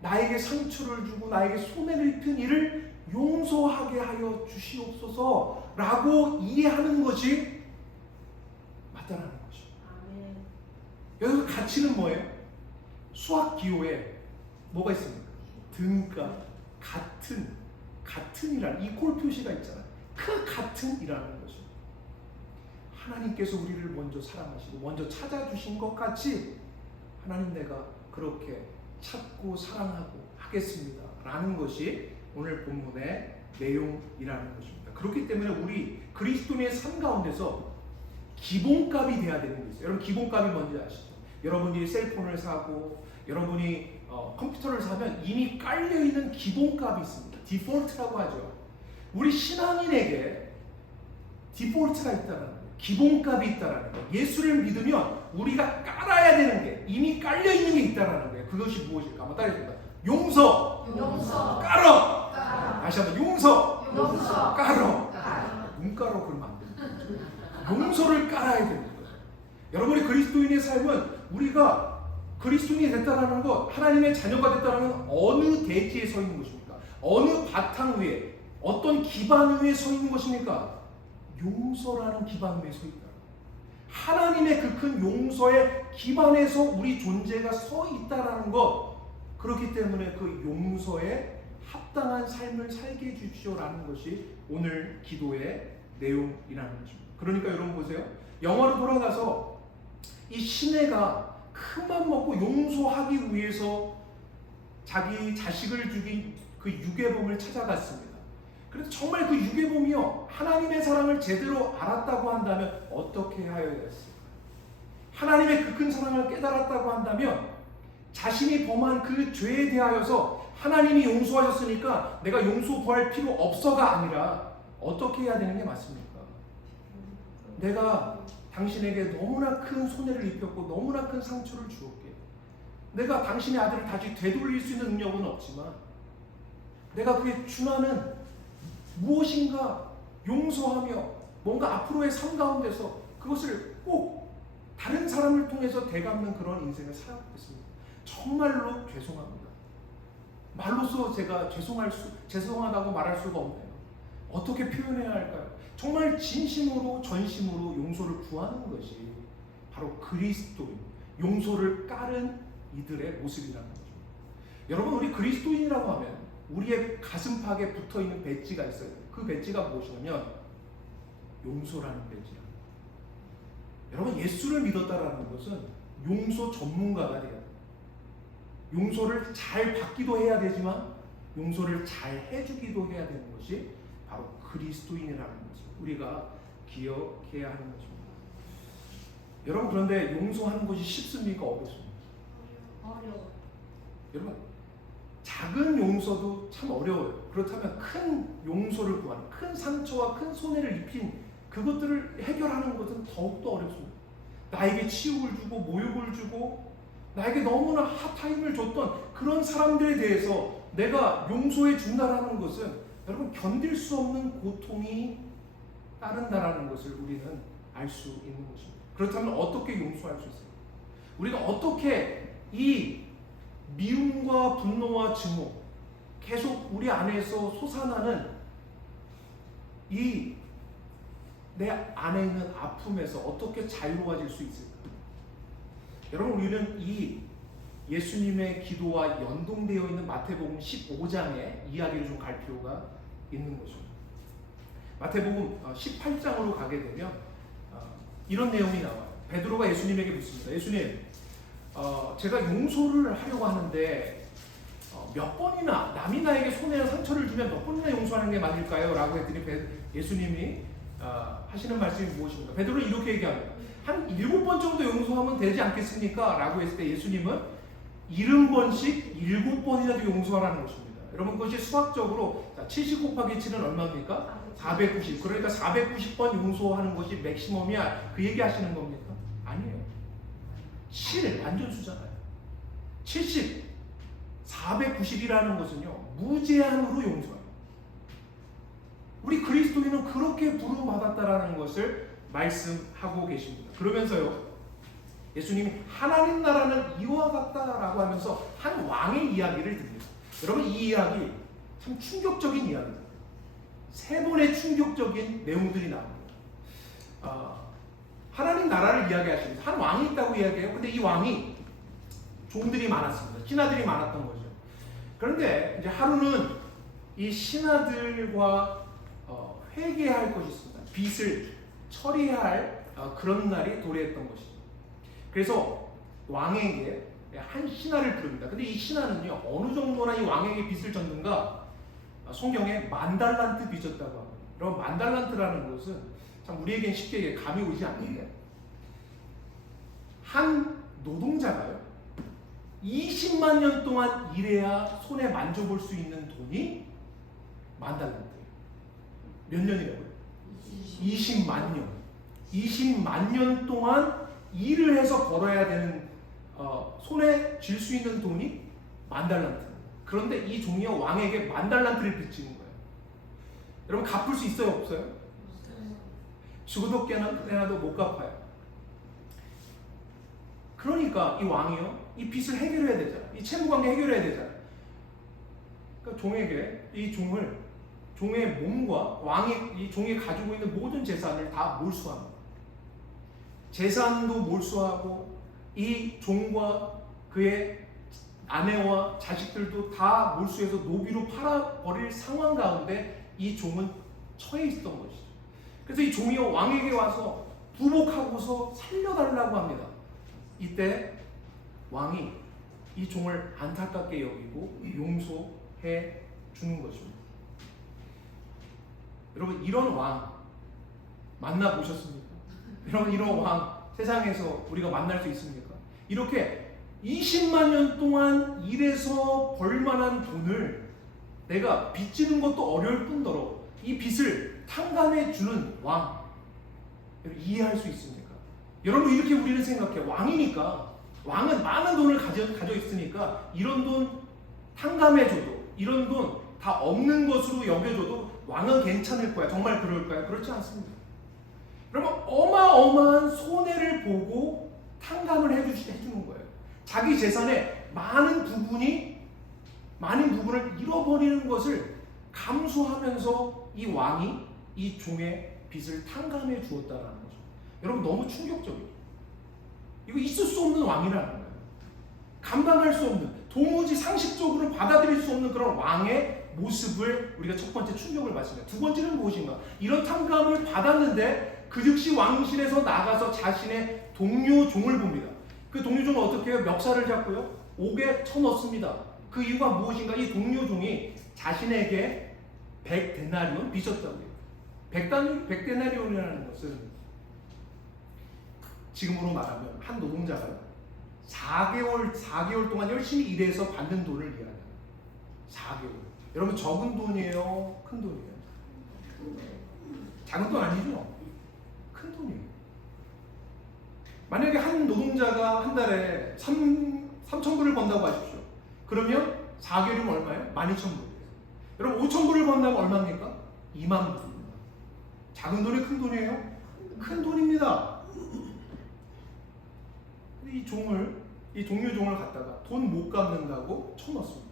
나에게 상처를 주고 나에게 손해를 입힌 이를 용서하게 하여 주시옵소서 라고 이해하는 것이 맞다라는 것이죠. 여기서 가치는 뭐예요? 수학 기호에 뭐가 있습니까? 등가, 같은이라는 이꼴 표시가 있잖아요. 그 같은이라는 것입니다. 하나님께서 우리를 먼저 사랑하시고 먼저 찾아주신 것 같이 하나님 내가 그렇게 찾고 사랑하고 하겠습니다 라는 것이 오늘 본문의 내용이라는 것입니다. 그렇기 때문에 우리 그리스도인의 삶 가운데서 기본값이 돼야 되는 게 있어요. 여러분, 기본값이 뭔지 아시죠? 여러분이 셀폰을 사고 여러분이 컴퓨터를 사면 이미 깔려있는 기본값이 있습니다. 디폴트라고 하죠. 우리 신앙인에게 디폴트가 있다는 거예요. 기본값이 있다는 거예요. 예수를 믿으면 우리가 깔아야 되는 게 이미 깔려있는 게 있다는 거예요. 그것이 무엇일까? 한번 따라해봅니다. 용서, 깔어. 다시 한번 용서, 깔어. 눈깔어 그러면 안 됩니다. 용서를 깔아야 되는 거예요. 여러분이 그리스도인의 삶은 우리가 그리스도인이 됐다는 것, 하나님의 자녀가 됐다는 건 어느 대지에 서 있는 것입니까? 어느 바탕 위에, 어떤 기반 위에 서 있는 것입니까? 용서라는 기반 위에 서 있다. 하나님의 그 큰 용서의 기반에서 우리 존재가 서 있다라는 것, 그렇기 때문에 그 용서에 합당한 삶을 살게 해주십시오라는 것이 오늘 기도의 내용이라는 것입니다. 그러니까 여러분 보세요. 영화로 돌아가서 이 시내가 큰맘 먹고 용서하기 위해서 자기 자식을 죽인 그 유괴범을 찾아갔습니다. 그래서 정말 그 유괴범이요 하나님의 사랑을 제대로 알았다고 한다면 어떻게 하여야 했을까? 하나님의 그 큰 사랑을 깨달았다고 한다면 자신이 범한 그 죄에 대하여서 하나님이 용서하셨으니까 내가 용서 구할 필요 없어가 아니라 어떻게 해야 되는 게 맞습니까? 내가 당신에게 너무나 큰 손해를 입혔고 너무나 큰 상처를 주었게, 내가 당신의 아들을 다시 되돌릴 수 있는 능력은 없지만 내가 그에 준하는 무엇인가 용서하며 뭔가 앞으로의 삶 가운데서 그것을 꼭 다른 사람을 통해서 되갚는 그런 인생을 살아보겠습니다. 정말로 죄송합니다. 말로써 제가 죄송하다고 말할 수가 없네요. 어떻게 표현해야 할까요? 정말 진심으로 전심으로 용서를 구하는 것이 바로 그리스도인, 용서를 깔은 이들의 모습이라는 거죠. 여러분, 우리 그리스도인이라고 하면 우리의 가슴팍에 붙어있는 배지가 있어요. 그 배지가 무엇이냐면 용서라는 배지랍니다. 여러분, 예수를 믿었다라는 것은 용서 전문가가 돼야 돼요. 용서를 잘 받기도 해야 되지만 용서를 잘 해주기도 해야 되는 것이 바로 그리스도인이라는 것을 우리가 기억해야 하는 것입니다. 여러분, 그런데 용서하는 것이 쉽습니까? 어렵습니까? 어려워. 여러분, 작은 용서도 참 어려워요. 그렇다면 큰 용서를 구하는, 큰 상처와 큰 손해를 입힌 그것들을 해결하는 것은 더욱더 어렵습니다. 나에게 치욕을 주고 모욕을 주고 나에게 너무나 핫타임을 줬던 그런 사람들에 대해서 내가 용서해 준다라는 것은 여러분 견딜 수 없는 고통이 따른다라는 것을 우리는 알 수 있는 것입니다. 그렇다면 어떻게 용서할 수 있을까? 우리가 어떻게 이 미움과 분노와 증오 계속 우리 안에서 솟아나는 이 내 안에 있는 아픔에서 어떻게 자유로워질 수 있을까? 여러분, 우리는 이 예수님의 기도와 연동되어 있는 마태복음 15장의 이야기를 좀 갈 필요가 있는 것입니다. 마태복음 18장으로 가게 되면 이런 내용이 나와요. 베드로가 예수님에게 묻습니다. 예수님, 제가 용서를 하려고 하는데 몇 번이나 남이 나에게 손해나 상처를 주면 몇 번이나 용서하는 게 맞을까요? 라고 했더니 예수님이 하시는 말씀이 무엇입니까? 베드로는 이렇게 얘기합니다. 한 7번 정도 용서하면 되지 않겠습니까? 라고 했을 때 예수님은 70번씩 7번이라도 용서하라는 것입니다. 여러분, 그것이 수학적으로 70 곱하기 7은 얼마입니까? 490. 그러니까 490번 용서하는 것이 맥시멈이야, 그 얘기 하시는 겁니까? 아니에요. 7 완전수잖아요. 70, 490이라는 것은요, 무제한으로 용서해요. 우리 그리스도인은 그렇게 부름받았다라는 것을 말씀하고 계십니다. 그러면서요, 예수님이 하나님 나라는 이와 같다라고 하면서 한 왕의 이야기를 듭니다. 여러분, 이 이야기 참 충격적인 이야기입니다. 3번의 충격적인 내용들이 나옵니다. 하나님 나라를 이야기하십니다. 한 왕이 있다고 이야기해요. 근데 이 왕이 종들이 많았습니다. 신하들이 많았던 거죠. 그런데 이제 하루는 이 신하들과 회개할 것이 있습니다. 빚을 처리할 그런 날이 도래했던 것이죠. 그래서 왕에게 한 신하를 부릅니다. 근데 이 신하는요, 어느 정도나 이 왕에게 빚을 졌는가? 성경에 10,000달란트 빚졌다고 합니다. 여러분, 10,000달란트라는 것은 참 우리에겐 쉽게 감이 오지 않는데, 한 노동자가요, 20만 년 동안 일해야 손에 만져볼 수 있는 돈이 10,000달란트예요. 몇 년이라고요? 20만 년. 20만 년 동안 일을 해서 벌어야 되는, 손에 쥘 수 있는 돈이 10,000달란트. 그런데 이 종이 왕에게 10,000달란트를 빚지는 거예요. 여러분, 갚을 수 있어요, 없어요? 죽어도 깨나도 못 갚아요. 그러니까 이 왕이요, 이 빚을 해결해야 되잖아요. 이 채무관계 해결해야 되잖아요. 그러니까 종에게, 이 종의 몸과 이 종이 가지고 있는 모든 재산을 다 몰수합니다. 재산도 몰수하고, 이 종과 그의 아내와 자식들도 다 몰수해서 노비로 팔아버릴 상황 가운데 이 종은 처해 있었던 것이죠. 그래서 이 종이 왕에게 와서 부복하고서 살려달라고 합니다. 이때 왕이 이 종을 안타깝게 여기고 용서해 주는 것입니다. 여러분, 이런 왕 만나보셨습니까? 여러분, 이런 왕 세상에서 우리가 만날 수 있습니까? 이렇게 20만 년 동안 일해서 벌만한 돈을 내가 빚지는 것도 어려울 뿐더러 이 빚을 탕감해 주는 왕, 이해할 수 있습니까? 여러분, 이렇게 우리는 생각해요. 왕이니까, 왕은 많은 돈을 가져 있으니까 이런 돈 탕감해줘도, 이런 돈 다 없는 것으로 여겨줘도 왕은 괜찮을 거야. 정말 그럴까요? 그렇지 않습니다. 여러분, 어마어마한 손해를 보고 탕감을 해주는 거예요. 자기 재산의 많은 부분을 잃어버리는 것을 감수하면서 이 왕이 이 종의 빚을 탕감해 주었다는 거죠. 여러분, 너무 충격적이죠. 이거 있을 수 없는 왕이라는 거예요. 감당할 수 없는, 도무지 상식적으로 받아들일 수 없는 그런 왕의 모습을 우리가 첫 번째 충격을 받습니다. 두 번째는 무엇인가? 이런 탕감을 받았는데 그 즉시 왕실에서 나가서 자신의 동료 종을 봅니다. 그 동료 종은 어떻게 해요? 멱살을 잡고요, 옥에 쳐넣습니다. 그 이유가 무엇인가? 이 동료 종이 자신에게 100데나리온 빚졌다고 해요. 100데나리온이라는 것은 지금으로 말하면 한 노동자가 4개월 동안 열심히 일해서 받는 돈을 이야기합니다. 4개월. 여러분, 적은 돈이에요? 큰 돈이에요? 작은 돈 아니죠? 큰 돈이에요. 만약에 한 노동자가 한 달에 3,000불을 번다고 하십시오. 그러면 4개월이면 얼마예요? 12,000불이에요. 여러분, 5,000불을 번다면 얼마입니까? 20,000불입니다. 작은 돈이 큰 돈이에요? 큰 돈입니다. 근데 이 동료 종을 갖다가 돈 못 갚는다고 쳐넣습니다.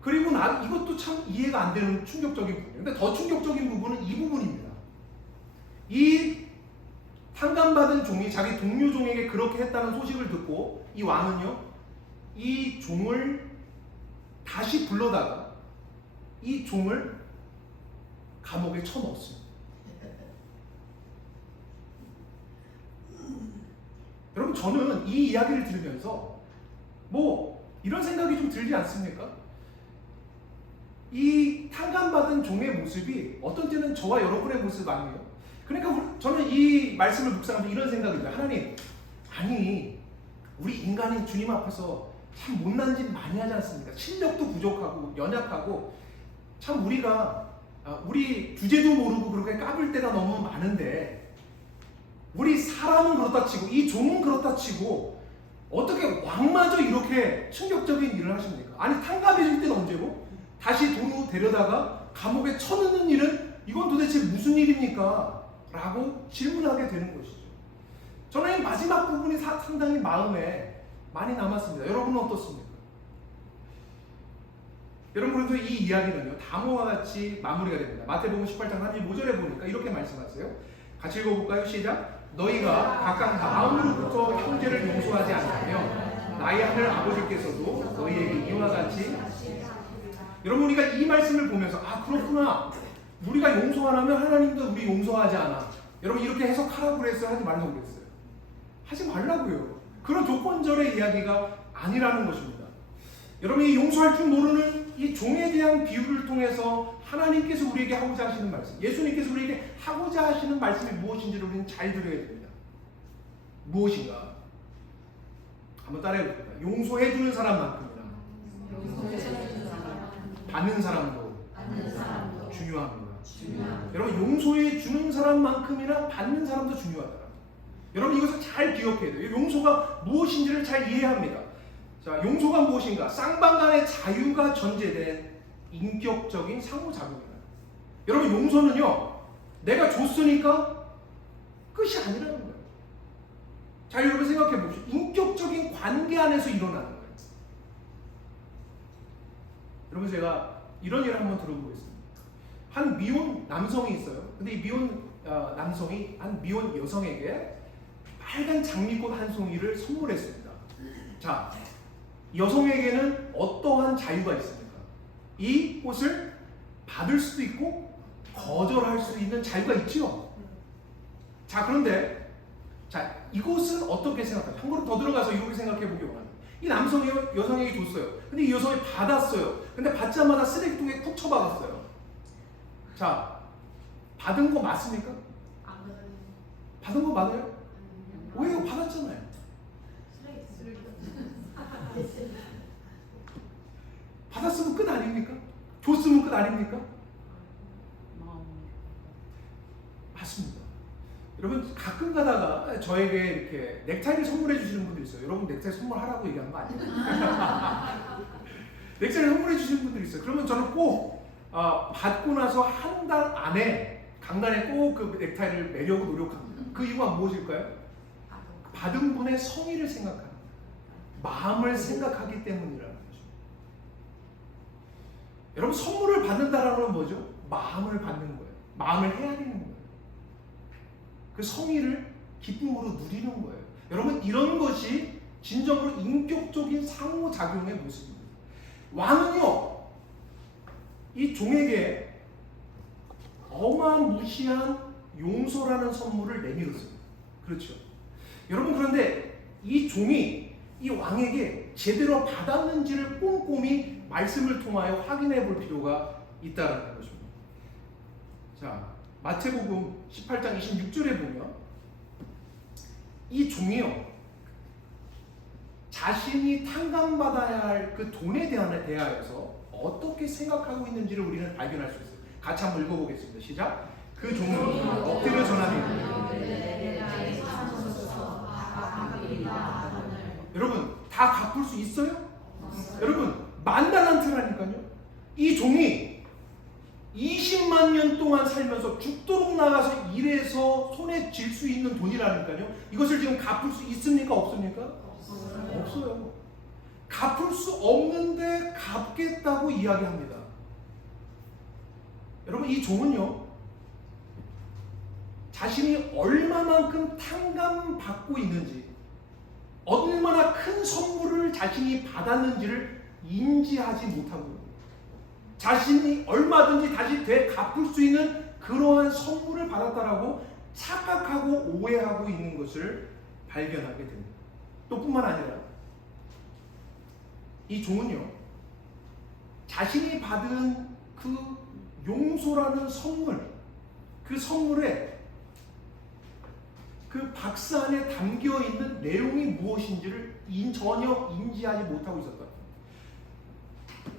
그리고 이것도 참 이해가 안 되는 충격적인 부분이에요. 근데 더 충격적인 부분은 이 부분입니다. 이 탕감받은 종이 자기 동료 종에게 그렇게 했다는 소식을 듣고 이 왕은요, 이 종을 다시 불러다가 이 종을 감옥에 쳐넣었습니다. 여러분, 저는 이 이야기를 들으면서 이런 생각이 좀 들지 않습니까? 이 탕감받은 종의 모습이 어떤 때는 저와 여러분의 모습 아니에요? 그러니까 저는 이 말씀을 묵상하면서 이런 생각이 들어요. 하나님, 아니 우리 인간이 주님 앞에서 참 못난 짓 많이 하지 않습니까? 실력도 부족하고 연약하고 참 우리 주제도 모르고 그렇게 까불 때가 너무 많은데, 우리 사람은 그렇다 치고 이 종은 그렇다 치고 어떻게 왕마저 이렇게 충격적인 일을 하십니까? 아니, 탕감해줄 때는 언제고 다시 도로 데려다가 감옥에 쳐넣는 일은 이건 도대체 무슨 일입니까? 라고 질문하게 되는 것이죠. 저는 이 마지막 부분이 상당히 마음에 많이 남았습니다. 여러분은 어떻습니까? 여러분, 그래도 이 이야기는요, 다음과 같이 마무리가 됩니다. 마태복음 18장 35절에 보니까 이렇게 말씀하세요. 같이 읽어볼까요? 시작. 너희가 각각 마음으로부터 형제를 용서하지 않으면 나의 하늘 아버지께서도 너희에게 이와 같이. 여러분, 우리가 이 말씀을 보면서 그렇구나, 우리가 용서 안 하면 하나님도 우리 용서하지 않아. 여러분, 이렇게 해석하라고 그랬어요? 하지 말라고 그랬어요? 하지 말라고요. 그런 조건절의 이야기가 아니라는 것입니다. 여러분이 용서할 줄 모르는 이 종에 대한 비유를 통해서 하나님께서 우리에게 하고자 하시는 말씀, 예수님께서 우리에게 하고자 하시는 말씀이 무엇인지를 우리는 잘 들어야 됩니다. 무엇인가? 한번 따라해볼까요? 용서해주는 사람만큼이나 받는 사람도 중요합니다. 여러분, 용서해주는 사람만큼이나 받는 사람도 중요하다. 여러분, 이것을 잘 기억해야 돼요. 용서가 무엇인지를 잘 이해해야 합니다. 자, 용서가 무엇인가? 쌍방간의 자유가 전제된 인격적인 상호작용이다. 여러분, 용서는요, 내가 줬으니까 끝이 아니라는 거예요. 자, 여러분 생각해 보십시오. 인격적인 관계 안에서 일어나는 거예요. 여러분, 제가 이런 일을 한번 들어보겠습니다. 한 미혼 남성이 있어요. 근데 이 미혼 남성이 한 미혼 여성에게 빨간 장미꽃 한 송이를 선물했습니다. 자, 여성에게는 어떠한 자유가 있습니까? 이 꽃을 받을 수도 있고 거절할 수 있는 자유가 있죠. 자, 그런데 이것은 어떻게 생각해요? 한 걸음 더 들어가서 이렇게 생각해 보기 원합니다. 이 남성이 여성에게 줬어요. 근데 이 여성이 받았어요. 근데 받자마자 쓰레기통에 쿡 쳐박았어요. 자, 받은 거 맞습니까? 받은 거 맞아요? 왜요? 받았잖아요. 받았으면 끝 아닙니까? 줬으면 끝 아닙니까? 맞습니다. 여러분, 가끔 가다가 저에게 이렇게 넥타이를 선물해 주시는 분들 있어요. 여러분, 넥타이 선물하라고 얘기하는 거 아니에요? 넥타이를 선물해 주시는 분들 있어요. 그러면 저는 꼭 받고 나서 한 달 안에 강단에 꼭 그 넥타이를 매려고 노력합니다. 그 이유가 무엇일까요? 받은 분의 성의를 생각합니다. 마음을 생각하기 때문이라는 거죠. 여러분, 선물을 받는다라는 건 뭐죠? 마음을 받는 거예요. 마음을 헤아리는 거예요. 그 성의를 기쁨으로 누리는 거예요. 여러분, 이런 것이 진정으로 인격적인 상호작용의 모습입니다. 왕은요, 이 종에게 어마무시한 용서라는 선물을 내밀었습니다. 그렇죠. 여러분, 그런데 이 종이 이 왕에게 제대로 받았는지를 꼼꼼히 말씀을 통하여 확인해 볼 필요가 있다는 것입니다. 자, 마태복음 18장 26절에 보면 이 종이요, 자신이 탕감받아야 할 그 돈에 대하여서 어떻게 생각하고 있는지를 우리는 발견할 수 있어요. 같이 한번 읽어보겠습니다. 시작. 그 종이 엎드려 전하되, 여러분, 다 갚을 수 있어요? 여러분, 10,000달란트라니까요. 이 종이 20만 년 동안 살면서 죽도록 나가서 일해서 손에 쥘 수 있는 돈이라니까요. 이것을 지금 갚을 수 있습니까? 없습니까? 없어요. 갚을 수 없는데 갚겠다고 이야기합니다. 여러분, 이 종은요, 자신이 얼마만큼 탕감받고 있는지, 얼마나 큰 선물을 자신이 받았는지를 인지하지 못하고, 자신이 얼마든지 다시 되갚을 수 있는 그러한 선물을 받았다라고 착각하고 오해하고 있는 것을 발견하게 됩니다. 또 뿐만 아니라 이 종은요, 자신이 받은 그 용서라는 선물, 그 선물에 그 박스 안에 담겨 있는 내용이 무엇인지를 전혀 인지하지 못하고 있었다.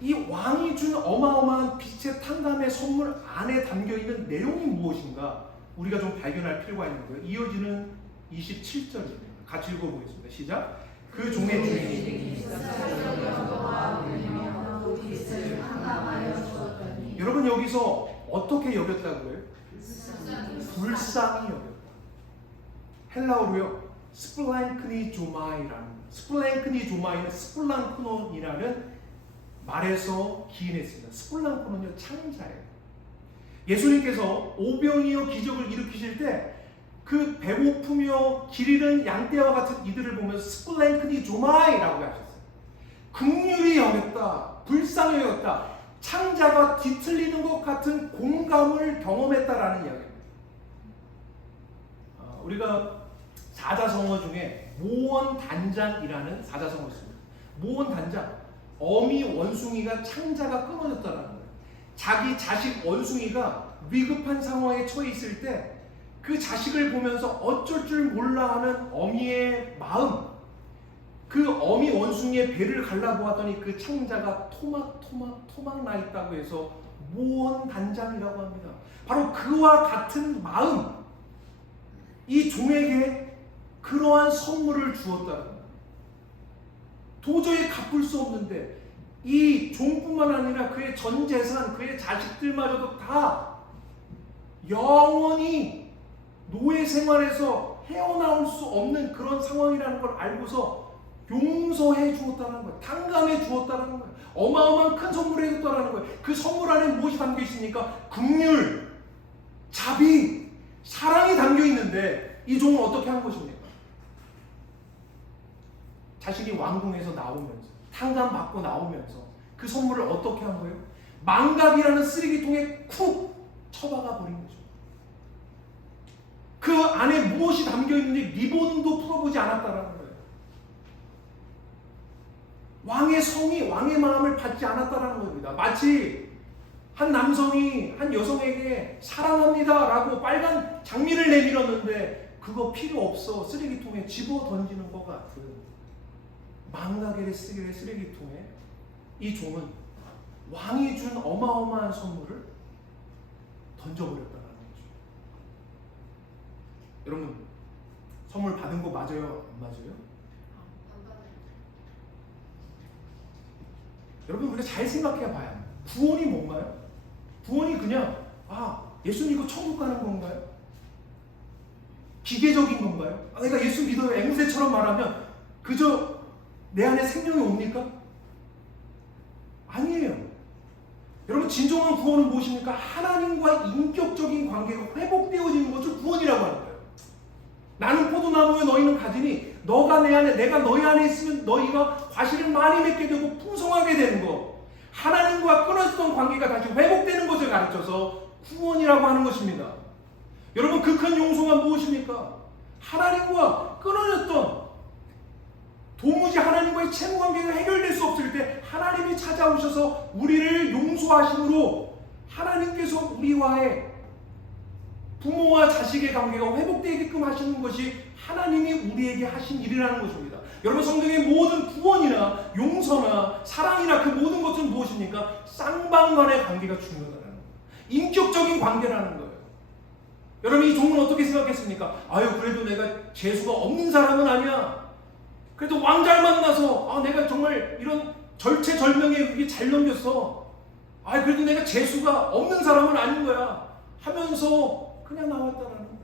이 왕이 준 어마어마한 빛의 탕감의 선물 안에 담겨 있는 내용이 무엇인가 우리가 좀 발견할 필요가 있는 거예요. 이어지는 27절입니다. 같이 읽어보겠습니다. 시작. 그 종의 주인이 여러분 여기서 어떻게 여겼다고요? 불쌍히 여겼다. 헬라어로요, 스플랭크니조마이는 스플랑크논이라는 말에서 기인했습니다. 스플랑크논은요, 창자예요. 예수님께서 오병이어 기적을 일으키실 때 그 배고프며 길 잃은 양떼와 같은 이들을 보면서 스플랭크니조마이라고 하셨어요. 긍휼히 여겼다, 불쌍히 여겼다, 창자가 뒤틀리는 것 같은 공감을 경험했다라는 이야기입니다. 우리가 사자성어 중에 모원단장이라는 사자성어가 있습니다. 모원단장, 어미 원숭이가 창자가 끊어졌다는 거예요. 자기 자식 원숭이가 위급한 상황에 처해 있을 때 그 자식을 보면서 어쩔 줄 몰라 하는 어미의 마음, 그 어미 원숭이의 배를 갈라보았더니 그 창자가 토막 나 있다고 해서 모원단장이라고 합니다. 바로 그와 같은 마음, 이 종에게 그러한 선물을 주었다는 거예요. 도저히 갚을 수 없는데 이 종뿐만 아니라 그의 전 재산, 그의 자식들마저도 다 영원히 노예 생활에서 헤어나올 수 없는 그런 상황이라는 걸 알고서 용서해 주었다는 거예요. 탕감해 주었다는 거예요. 어마어마한 큰 선물을 해줬다는 거예요. 그 선물 안에 무엇이 담겨 있습니까? 긍휼, 자비, 사랑이 담겨 있는데 이 종은 어떻게 한 것입니까? 자신이 왕궁에서 나오면서 탕감받고 나오면서 그 선물을 어떻게 한 거예요? 망각이라는 쓰레기통에 쿡 처박아 버린 거죠. 그 안에 무엇이 담겨 있는지 리본도 풀어보지 않았다라는 거예요. 왕의 성이 왕의 마음을 받지 않았다라는 겁니다. 마치 한 남성이 한 여성에게 사랑합니다라고 빨간 장미를 내밀었는데 그거 필요 없어 쓰레기통에 집어 던지는 것 같은 망각의 쓰레기통에 이 종은 왕이 준 어마어마한 선물을 던져버렸다는 거죠. 여러분, 선물 받은 거 맞아요? 안 맞아요? 여러분, 우리가 잘 생각해 봐야 합니다. 구원이 뭔가요? 구원이 그냥 예수 믿고 천국 가는 건가요? 기계적인 건가요? 내가 예수 믿어요. 앵무새처럼 말하면 그저 내 안에 생명이 옵니까? 아니에요. 여러분, 진정한 구원은 무엇입니까? 하나님과 인격적인 관계가 회복되어지는 것을 구원이라고 하는 거예요. 나는 포도나무에 너희는 가지니 너가 내 안에 내가 너희 안에 있으면 너희가 과실을 많이 맺게 되고 풍성하게 되는 것, 하나님과 끊어졌던 관계가 다시 회복되는 것을 가르쳐서 구원이라고 하는 것입니다. 여러분, 그 큰 용서가 무엇입니까? 하나님과 끊어졌던 도무지 하나님과의 채무 관계가 해결될 수 없을 때 하나님이 찾아오셔서 우리를 용서하심으로 하나님께서 우리와의 부모와 자식의 관계가 회복되게끔 하시는 것이 하나님이 우리에게 하신 일이라는 것입니다. 여러분, 성경의 모든 구원이나 용서나 사랑이나 그 모든 것은 무엇입니까? 쌍방간의 관계가 중요하다는 거예요. 인격적인 관계라는 거예요. 여러분, 이 종은 어떻게 생각했습니까? 그래도 내가 재수가 없는 사람은 아니야. 그래도 왕자를 만나서 내가 정말 이런 절체절명의 위기 잘 넘겼어. 그래도 내가 재수가 없는 사람은 아닌 거야 하면서 그냥 나왔다라는 거예요.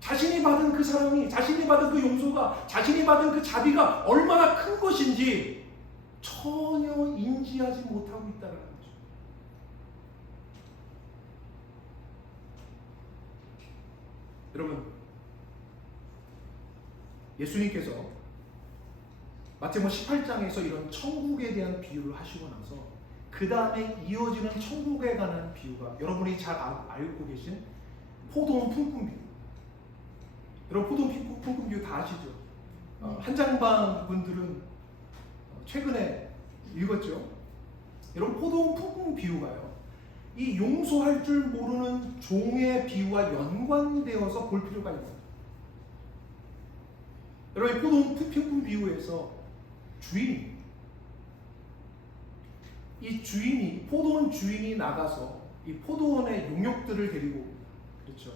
자신이 받은 그 사랑이, 자신이 받은 그 용서가, 자신이 받은 그 자비가 얼마나 큰 것인지 전혀 인지하지 못하고 있다는 거죠. 여러분, 예수님께서 마태복음 18장에서 이런 천국에 대한 비유를 하시고 나서 그 다음에 이어지는 천국에 관한 비유가 여러분이 잘 알고 계신 포도원 품꾼 비유. 여러분 포도원 풍금 비유 다 아시죠? 한장방 분들은 최근에 읽었죠? 여러분 포도원 풍금 비유가요, 이 용서할 줄 모르는 종의 비유와 연관되어서 볼 필요가 있는 거예요. 여러분 포도원 풍금 비유에서 이 주인이, 포도원 주인이 나가서 이 포도원의 용역들을 데리고, 그렇죠,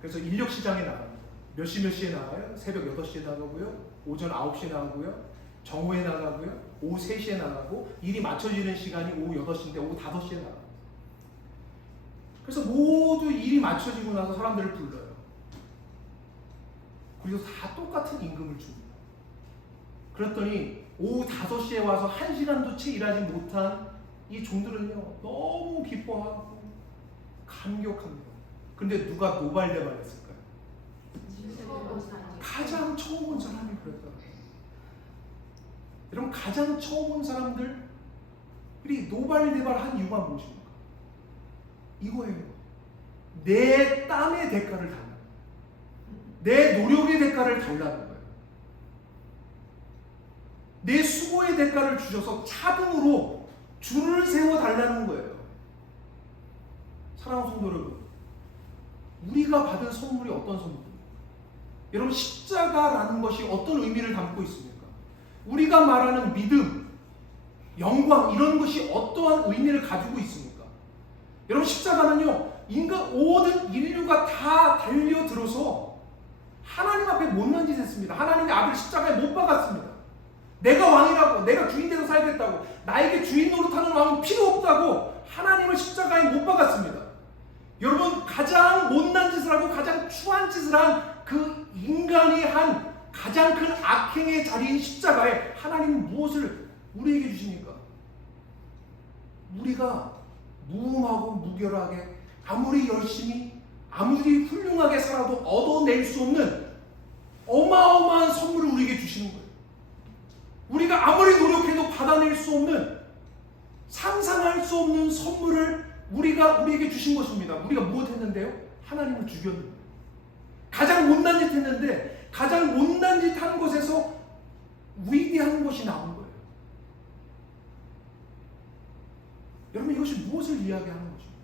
그래서 인력 시장에 나갑니다. 몇 시에 나가요? 새벽 8시에 나가고요, 오전 9시에 나가고요, 정오에 나가고요, 오후 3시에 나가고, 일이 맞춰지는 시간이 오후 8시인데 오후 5시에 나갑니다. 그래서 모두 일이 맞춰지고 나서 사람들을 불러요. 그리고 다 똑같은 임금을 줍니다. 그랬더니 오후 5시에 와서 1시간도 채 일하지 못한 이 종들은요, 너무 기뻐하고 감격합니다. 근데 누가 노발대발했을까요? 가장 처음 온 사람이 그랬더라고요. 여러분, 가장 처음 온 사람들이 노발대발한 이유가 무엇입니까? 이거예요. 내 땀의 대가를 달라는 거예요. 내 노력의 대가를 달라는 거예요. 내 수고의 대가를 주셔서 차등으로 줄을 세워 달라는 거예요. 사랑하는 성도 여러분, 우리가 받은 선물이 어떤 선물입니까? 여러분, 십자가라는 것이 어떤 의미를 담고 있습니까? 우리가 말하는 믿음, 영광, 이런 것이 어떠한 의미를 가지고 있습니까? 여러분, 십자가는요, 모든 인류가 다 달려들어서 하나님 앞에 못난 짓 했습니다. 하나님의 아들 십자가에 못 박았습니다. 내가 왕이라고, 내가 주인 돼서 살겠다고, 나에게 주인 노릇하는 왕은 필요 없다고 하나님을 십자가에 못 박았습니다. 여러분, 가장 못난 짓을 하고 가장 추한 짓을 한 그 인간이 한 가장 큰 악행의 자리인 십자가에 하나님은 무엇을 우리에게 주십니까? 우리가 무음하고 무결하게 아무리 열심히, 아무리 훌륭하게 살아도 얻어낼 수 없는 어마어마한 선물을 우리에게 주시는 거예요. 우리가 아무리 노력해도 받아낼 수 없는, 상상할 수 없는 선물을 우리에게 주신 것입니다. 우리가 무엇했는데요? 하나님을 죽였는데, 가장 못난 짓 했는데, 가장 못난 짓 한 것에서 위대한 것이 나온 거예요. 여러분, 이것이 무엇을 이야기하는 것입니까?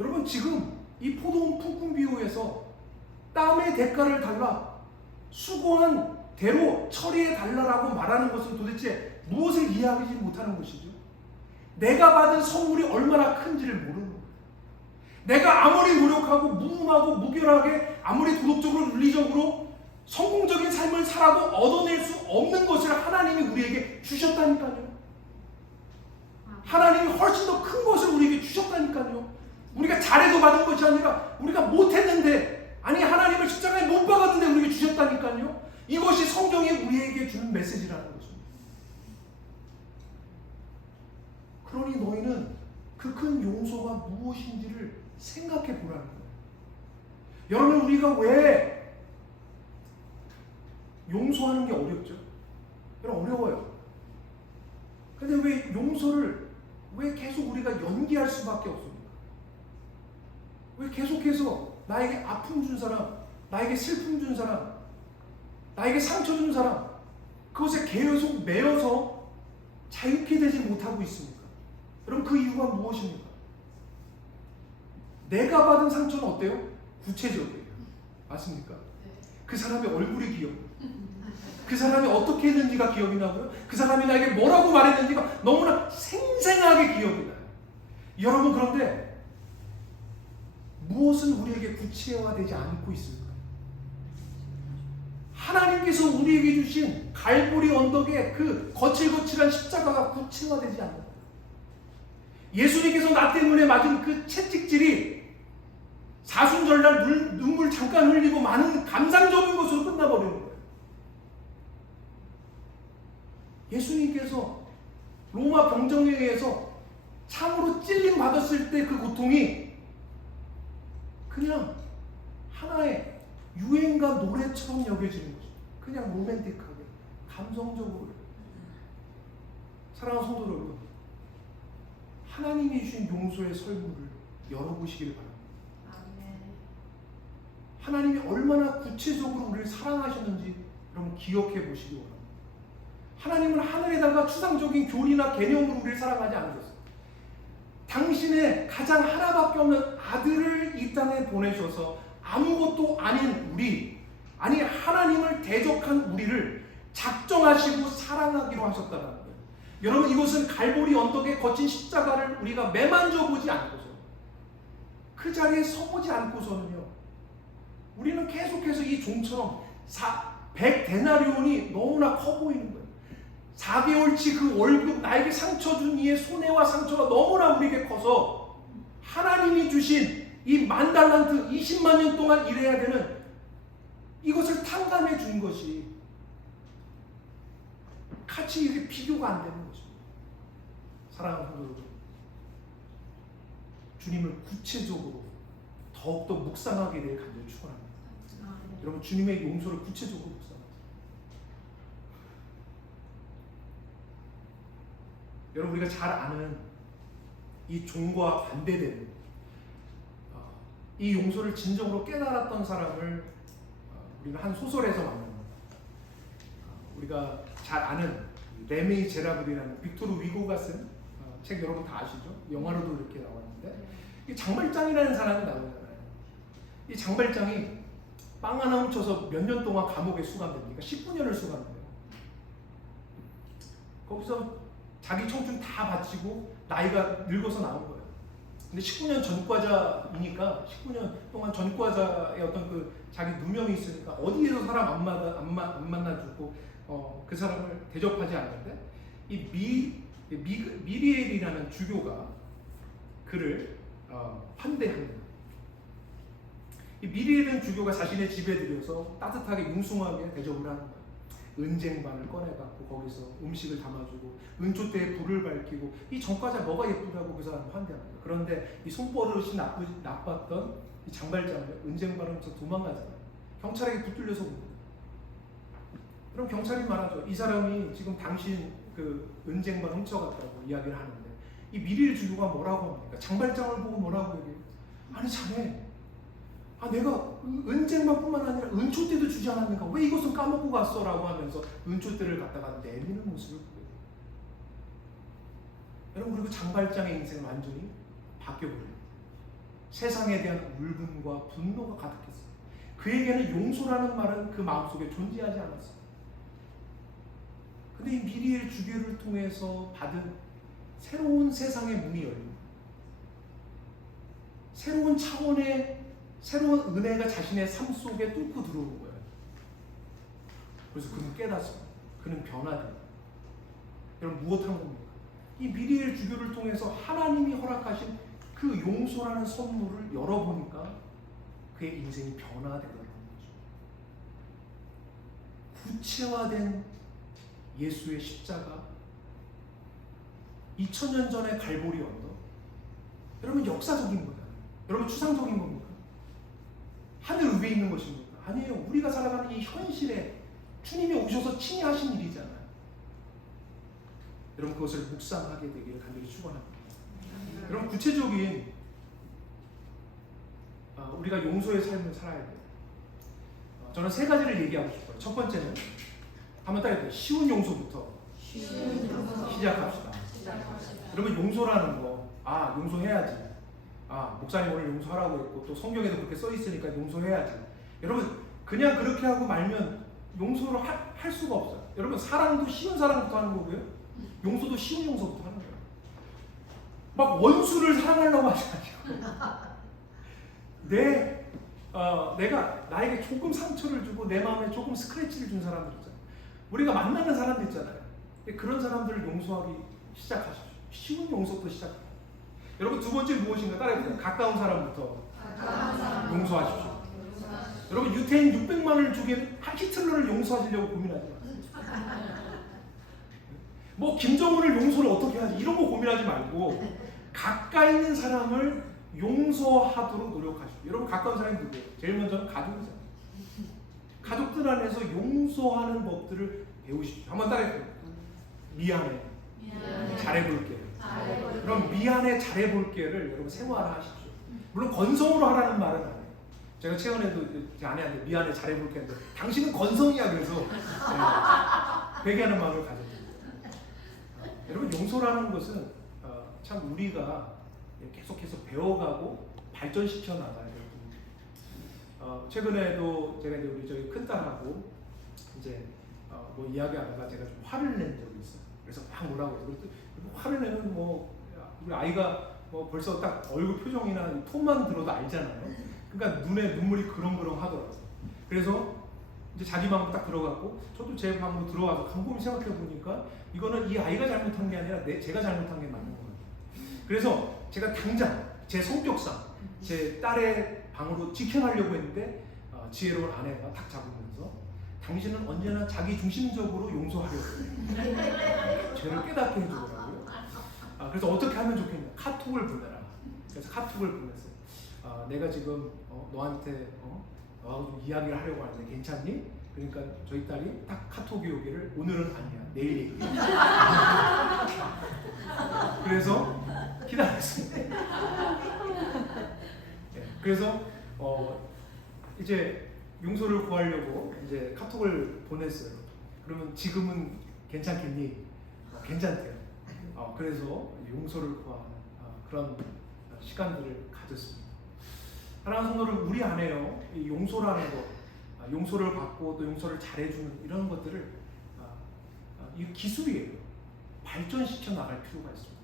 여러분, 지금 이 포도원 풍금 비유에서 땀의 대가를 달라, 수고한 대로 처리해 달라라고 말하는 것은 도대체 무엇을 이해하지 못하는 것이죠? 내가 받은 선물이 얼마나 큰지를 모르는 거예요. 내가 아무리 노력하고 무음하고 무결하게, 아무리 도덕적으로 윤리적으로 성공적인 삶을 살아도 얻어낼 수 없는 것을 하나님이 우리에게 주셨다니까요. 하나님이 훨씬 더 큰 것을 우리에게 주셨다니까요. 우리가 잘해도 받은 것이 아니라 우리가 못했는데, 아니 하나님을 십자가에 못 박았는데 우리에게 주셨다니까요. 이것이 성경이 우리에게 주는 메시지라는 것입니다. 그러니 너희는 그 큰 용서가 무엇인지를 생각해 보라는 거예요. 여러분, 우리가 왜 용서하는 게 어렵죠? 여러분, 어려워요. 근데 왜 용서를 왜 계속 우리가 연기할 수밖에 없습니까? 왜 계속해서 나에게 아픔 준 사람, 나에게 슬픔 준 사람, 나에게 상처 준 사람, 그것에 계속 매여서 자유케 되지 못하고 있습니까? 여러분, 그 이유가 무엇입니까? 내가 받은 상처는 어때요? 구체적이에요. 맞습니까? 그 사람의 얼굴이 기억나요. 그 사람이 어떻게 했는지가 기억이 나고요. 그 사람이 나에게 뭐라고 말했는지가 너무나 생생하게 기억이 나요. 여러분, 그런데 무엇은 우리에게 구체화되지 않고 있습니까? 하나님께서 우리에게 주신 갈보리 언덕의 그 거칠거칠한 십자가가 구체화되지 않는 거예요. 예수님께서 나 때문에 맞은 그 채찍질이 사순절날 눈물 잠깐 흘리고 많은 감상적인 것으로 끝나버리는 거예요. 예수님께서 로마 병정에 의해서 참으로 찔림 받았을 때 그 고통이 그냥 하나의 유행가 노래처럼 여겨지는 거죠. 그냥 로맨틱하게, 감성적으로. 사랑하는 성도 여러분, 하나님이 주신 용서의 설문을 열어보시길 바랍니다. 하나님이 얼마나 구체적으로 우리를 사랑하셨는지 여러분 기억해 보시기 바랍니다. 하나님은 하늘에다가 추상적인 교리나 개념으로 우리를 사랑하지 않으셨어요. 당신의 가장 하나밖에 없는 아들을 이 땅에 보내셔서 아무것도 아닌 우리, 아니 하나님을 대적한 우리를 작정하시고 사랑하기로 하셨다는 거예요. 여러분 이것은 갈보리 언덕의 거친 십자가를 우리가 매만져 보지 않고서, 그 자리에 서보지 않고서는요, 우리는 계속해서 이 종처럼 100데나리온이 너무나 커 보이는 거예요. 4개월치 그 월급, 나에게 상처 준 이의 손해와 상처가 너무나 우리에게 커서 하나님이 주신 이 10,000달란트 20만 년 동안 일해야 되는 이것을 탕감해 준 것이 같이 이렇게 비교가 안 되는 것입니다. 사랑하는 성도 여러분, 주님을 구체적으로 더욱더 묵상하게 될 간절히 축원합니다. 여러분 주님의 용서를 구체적으로 묵상하세요. 여러분 우리가 잘 아는 이 종과 반대되는 이 용서를 진정으로 깨달았던 사람을 우리가 한 소설에서 만납니다. 우리가 잘 아는 레미 제라블이라는 빅토르 위고가 쓴 책 여러분 다 아시죠? 영화로도 이렇게 나왔는데 이 장발장이라는 사람이 나오잖아요. 이 장발장이 빵 하나 훔쳐서 몇 년 동안 감옥에 수감됩니까? 19년을 수감돼요. 거기서 자기 청춘 다 바치고 나이가 늙어서 나온 거예요. 근데 19년 전과자이니까 19년 동안 전과자의 어떤 그 자기 누명이 있으니까 어디에서 사람 안 만나주고 그 사람을 대접하지 않는데 이 미리엘이라는 주교가 그를 환대합니다. 이 미리엘은 주교가 자신의 집에 들여서 따뜻하게 융숭하게 대접을 하는 거예요. 은쟁반을 꺼내갖고 거기서 음식을 담아주고 은초대에 불을 밝히고 이 전과자 뭐가 예쁘다고 그 사람을 환대합니다. 그런데 이 손버릇이 나빴던 이 장발장을 은쟁반을 훔쳐 도망가잖아요. 경찰에게 붙들려서 옵니다. 그럼 경찰이 말하죠. 이 사람이 지금 당신 그 은쟁반 훔쳐갔다고 이야기를 하는데 이 미리엘 주교가 뭐라고 합니까? 장발장을 보고 뭐라고 얘기해요? 아니 자네, 내가 은쟁반뿐만 아니라 은초대도 주지 않았는가? 왜 이것은 까먹고 갔어? 라고 하면서 은초대를 갖다가 내미는 모습을 보게 돼요. 여러분 그리고 장발장의 인생은 완전히 바뀌어버려요. 세상에 대한 울분과 분노가 가득했어요. 그에게는 용서라는 말은 그 마음속에 존재하지 않았어요. 근데 이 미리엘 주교를 통해서 받은 새로운 세상의 문이 열립니다. 새로운 차원의 새로운 은혜가 자신의 삶 속에 뚫고 들어오는 거예요. 그래서 그는 깨닫습니다. 그는 변화돼요. 여러분 무엇한 겁니까? 이 미리엘 주교를 통해서 하나님이 허락하신 그 용서라는 선물을 열어보니까 그의 인생이 변화되더라는 거죠. 구체화된 예수의 십자가, 2000년 전의 갈보리 언덕. 여러분 역사적인 거잖아요. 여러분 추상적인 겁니까? 하늘 위에 있는 것입니까? 아니에요. 우리가 살아가는 이 현실에 주님이 오셔서 친히 하신 일이잖아요. 여러분 그것을 묵상하게 되기를 간절히 축원합니다. 여러분 구체적인 우리가 용서의 삶을 살아야 돼요. 저는 3가지를 얘기하고 싶어요. 첫 번째는 한번 따라해보세요. 쉬운 용서부터 시작합시다. 여러분 용서라는 거, 용서해야지. 목사님 오늘 용서하라고 했고 또 성경에도 그렇게 써 있으니까 용서해야지. 여러분 그냥 그렇게 하고 말면 용서를 할 수가 없어요. 여러분 사랑도 쉬운 사랑부터 하는 거고요. 용서도 쉬운 용서부터 하는 거예요. 막 원수를 사랑하려고 하지 않아요. 내가 나에게 조금 상처를 주고 내 마음에 조금 스크래치를 준 사람들 있잖아요. 우리가 만나는 사람들 있잖아요. 그런 사람들을 용서하기 시작하십시오. 쉬운 용서부터 시작합니다. 여러분 두 번째 무엇인가 따라해보세요. 가까운 사람부터 용서하십시오. 여러분 유태인 600만을 죽인 히틀러를 용서하시려고 고민하지 마세요. 뭐 김정은을 용서를 어떻게 하지 이런 거 고민하지 말고 가까이 있는 사람을 용서하도록 노력하십시오. 여러분 가까운 사람이 누구예요? 제일 먼저는 가족이잖아요. 가족들 안에서 용서하는 법들을 배우십시오. 한번 따라해보세요. 미안해. 잘해볼게. 그럼 미안해 잘해볼게를 여러분 생활화하십시오. 물론 건성으로 하라는 말은 아니에요. 제가 최근에도 제 아내한테 미안해 잘해볼게 했는데 당신은 건성이야 그래서 회개하는 마음을 가졌습니다. 여러분 용서라는 것은 참 우리가 계속해서 배워가고 발전시켜 나가야 돼요. 최근에도 제가 이제 우리 저희 큰 딸하고 이제 뭐 이야기하다가 제가 좀 화를 낸 적이 있어요. 그래서 막 뭐라고 해요. 화를 내면 뭐 우리 아이가 뭐 벌써 딱 얼굴 표정이나 톤만 들어도 알잖아요. 그러니까 눈에 눈물이 그렁그렁 하더라고요. 그래서 이제 자기 방으로 딱 들어갔고 저도 제 방으로 들어가서 곰곰이 생각해 보니까 이거는 이 아이가 잘못한 게 아니라 제가 잘못한 게 맞는 것 같아요. 그래서 제가 당장 제 성격상 제 딸의 방으로 지켜가려고 했는데 지혜로운 아내가 탁 잡으면서 당신은 언제나 자기 중심적으로 용서하려고 해요. 죄를 깨닫게 해주더라고요. 그래서 어떻게 하면 좋겠냐? 카톡을 보내라. 그래서 카톡을 보냈어요. 내가 지금 너한테 너하고 좀 이야기를 하려고 하는데 괜찮니? 그러니까 저희 딸이 딱 카톡이 오기를 오늘은 아니야 내일 얘기해. 그래서 기다렸습니다. 네, 그래서 이제 용서를 구하려고 이제 카톡을 보냈어요. 그러면 지금은 괜찮겠니? 괜찮대요. 그래서 용서를 구하는 그런 시간들을 가졌습니다. 사랑하는 성도를 우리 안에요. 이 용서라는 것, 용서를 받고 또 용서를 잘해주는 이런 것들을 이 기술이에요. 발전시켜 나갈 필요가 있습니다.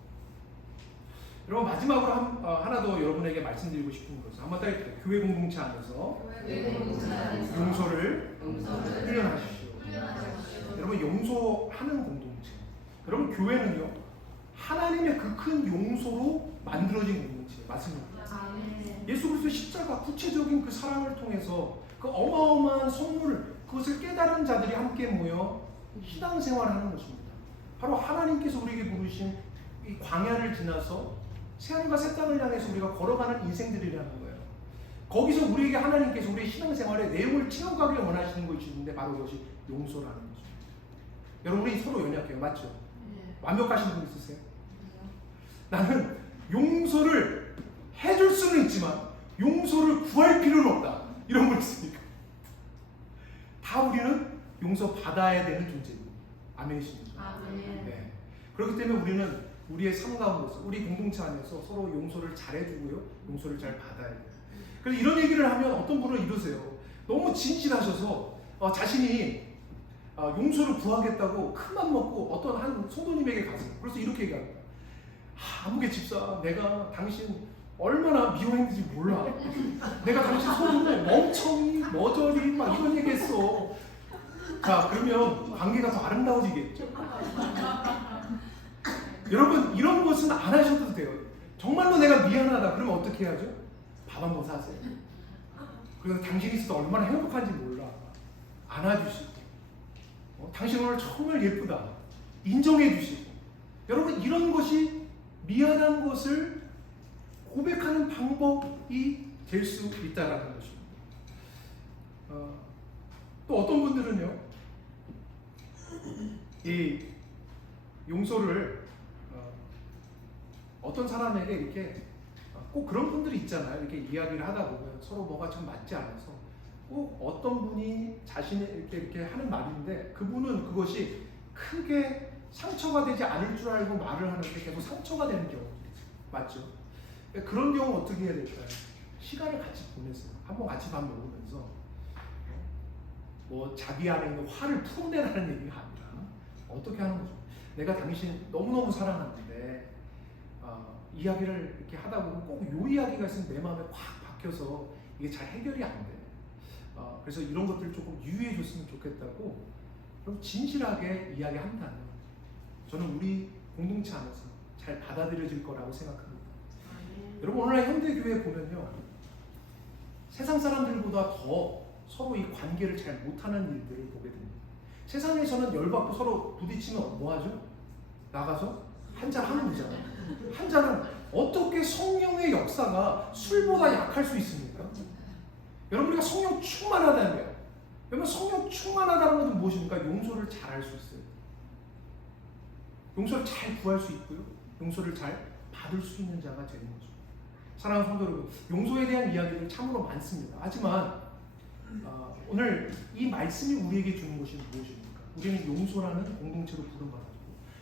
여러분 마지막으로 하나 더 여러분에게 말씀드리고 싶은 것은 한번 따라 교회 공동체 안에서 용서를 훈련하십시오. 여러분 용서하는 공동체. 여러분 교회는요 하나님의 그 큰 용서로 만들어진 공동체 맞습니까? 예수 그리스도의 십자가 구체적인 그 사랑을 통해서 그 어마어마한 선물 그것을 깨달은 자들이 함께 모여 신앙생활을 하는 것입니다. 바로 하나님께서 우리에게 부르신 이 광야를 지나서 새하늘과 새 땅을 향해서 우리가 걸어가는 인생들이라는 거예요. 거기서 우리에게 하나님께서 우리의 신앙생활의 내용을 채워가기를 원하시는 것이 있는데 바로 그것이 용서라는 거죠. 여러분 우리 서로 연약해요. 맞죠? 완벽하신 분 있으세요? 나는 용서를 해줄 수는 있지만 용서를 구할 필요는 없다. 이런 분 있습니까? 다 우리는 용서 받아야 되는 존재입니다. 아멘이십니까? 아멘. 네. 그렇기 때문에 우리는 우리의 삶 가운데서 우리 공동체 안에서 서로 용서를 잘해주고요. 용서를 잘 받아야 돼요. 그래서 이런 얘기를 하면 어떤 분은 이러세요. 너무 진실하셔서 자신이 용서를 구하겠다고 큰맘 먹고 어떤 한 성도님에게 가세요. 그래서 이렇게 얘기합니다. 아무개 집사, 내가 당신 얼마나 미워했는지 몰라. 내가 당신 속으로 멍청이, 머저리 막 이런 얘기했어. 자, 그러면 관계가 더 아름다워지겠죠. 여러분 이런 것은 안 하셔도 돼요. 정말로 내가 미안하다 그러면 어떻게 해야죠? 밥 한번 사세요. 그래서 당신이 있어도 얼마나 행복한지 몰라. 안아주시고 당신 오늘 정말 예쁘다 인정해 주시고 여러분 이런 것이 미안한 것을 고백하는 방법이 될 수 있다는 것입니다. 또 어떤 분들은요 이 용서를 어떤 사람에게 이렇게 꼭 그런 분들이 있잖아요. 이렇게 이야기를 하다 보면 서로 뭐가 좀 맞지 않아서 꼭 어떤 분이 자신이 이렇게 하는 말인데 그분은 그것이 크게 상처가 되지 않을 줄 알고 말을 하는데 계속 상처가 되는 경우 맞죠? 그런 경우 어떻게 해야 될까요? 시간을 같이 보내세요. 한번 같이 밥 먹으면서 뭐 자기 안에 있는 화를 풀어내라는 얘기가 아니라 어떻게 하는 거죠? 내가 당신 너무너무 사랑하는데 이야기를 이렇게 하다 보면 꼭 요 이야기가 있으면 내 마음에 확 박혀서 이게 잘 해결이 안 돼. 그래서 이런 것들 조금 유의해 줬으면 좋겠다고 그럼 진실하게 이야기한다면 저는 우리 공동체 안에서 잘 받아들여질 거라고 생각합니다. 여러분 오늘날 현대교회 보면요 세상 사람들보다 더 서로 이 관계를 잘 못하는 일들을 보게 됩니다. 세상에서는 열받고 서로 부딪히면 뭐하죠? 나가서 한잔 하는 거잖아요. 한잔은 어떻게 성령의 역사가 술보다 약할 수 있습니까? 여러분 우리가 성령 충만하다며 여러분 성령 충만하다는 것은 무엇입니까? 용서를 잘 할 수 있어요. 용서를 잘 구할 수 있고요. 용서를 잘 받을 수 있는 자가 되는 거죠. 사랑하는 성도 여러분, 용서에 대한 이야기는 참으로 많습니다. 하지만 오늘 이 말씀이 우리에게 주는 것이 무엇입니까? 우리는 용서라는 공동체로 부름받았고,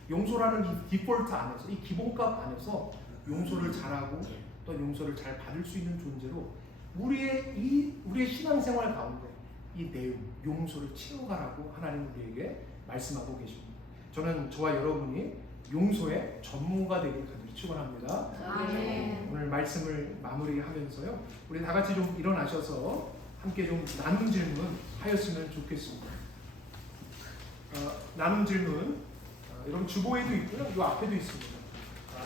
용서라는 이 디폴트 안에서, 이 기본값 안에서 용서를 잘하고 또 용서를 잘 받을 수 있는 존재로 우리의 신앙생활 가운데 이 내용, 용서를 채워가라고 하나님 우리에게 말씀하고 계십니다. 저는 저와 여러분이 용서의 전문가 되길 간절히 축원합니다. 오늘 말씀을 마무리하면서요, 우리 다 같이 좀 일어나셔서 함께 좀 나눔 질문 하였으면 좋겠습니다. 나눔 질문, 여러분 주보에도 있고요, 이 앞에도 있습니다.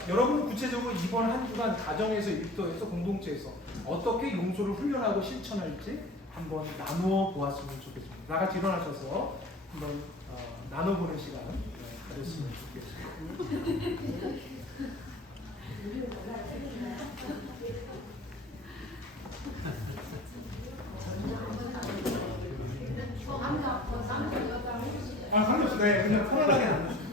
여러분 구체적으로 이번 한 주간 가정에서, 일터에서, 공동체에서 어떻게 용서를 훈련하고 실천할지 한번 나누어 보았으면 좋겠습니다. 다 같이 일어나셔서 한번 나눠보는 시간 가졌으면 좋겠습니다. 상관없어요. 네, 그냥 편안하게 나누시면.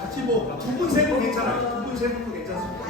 같이 뭐 두 분 세 분 괜찮아요. 두 분 세 분도 괜찮습니다.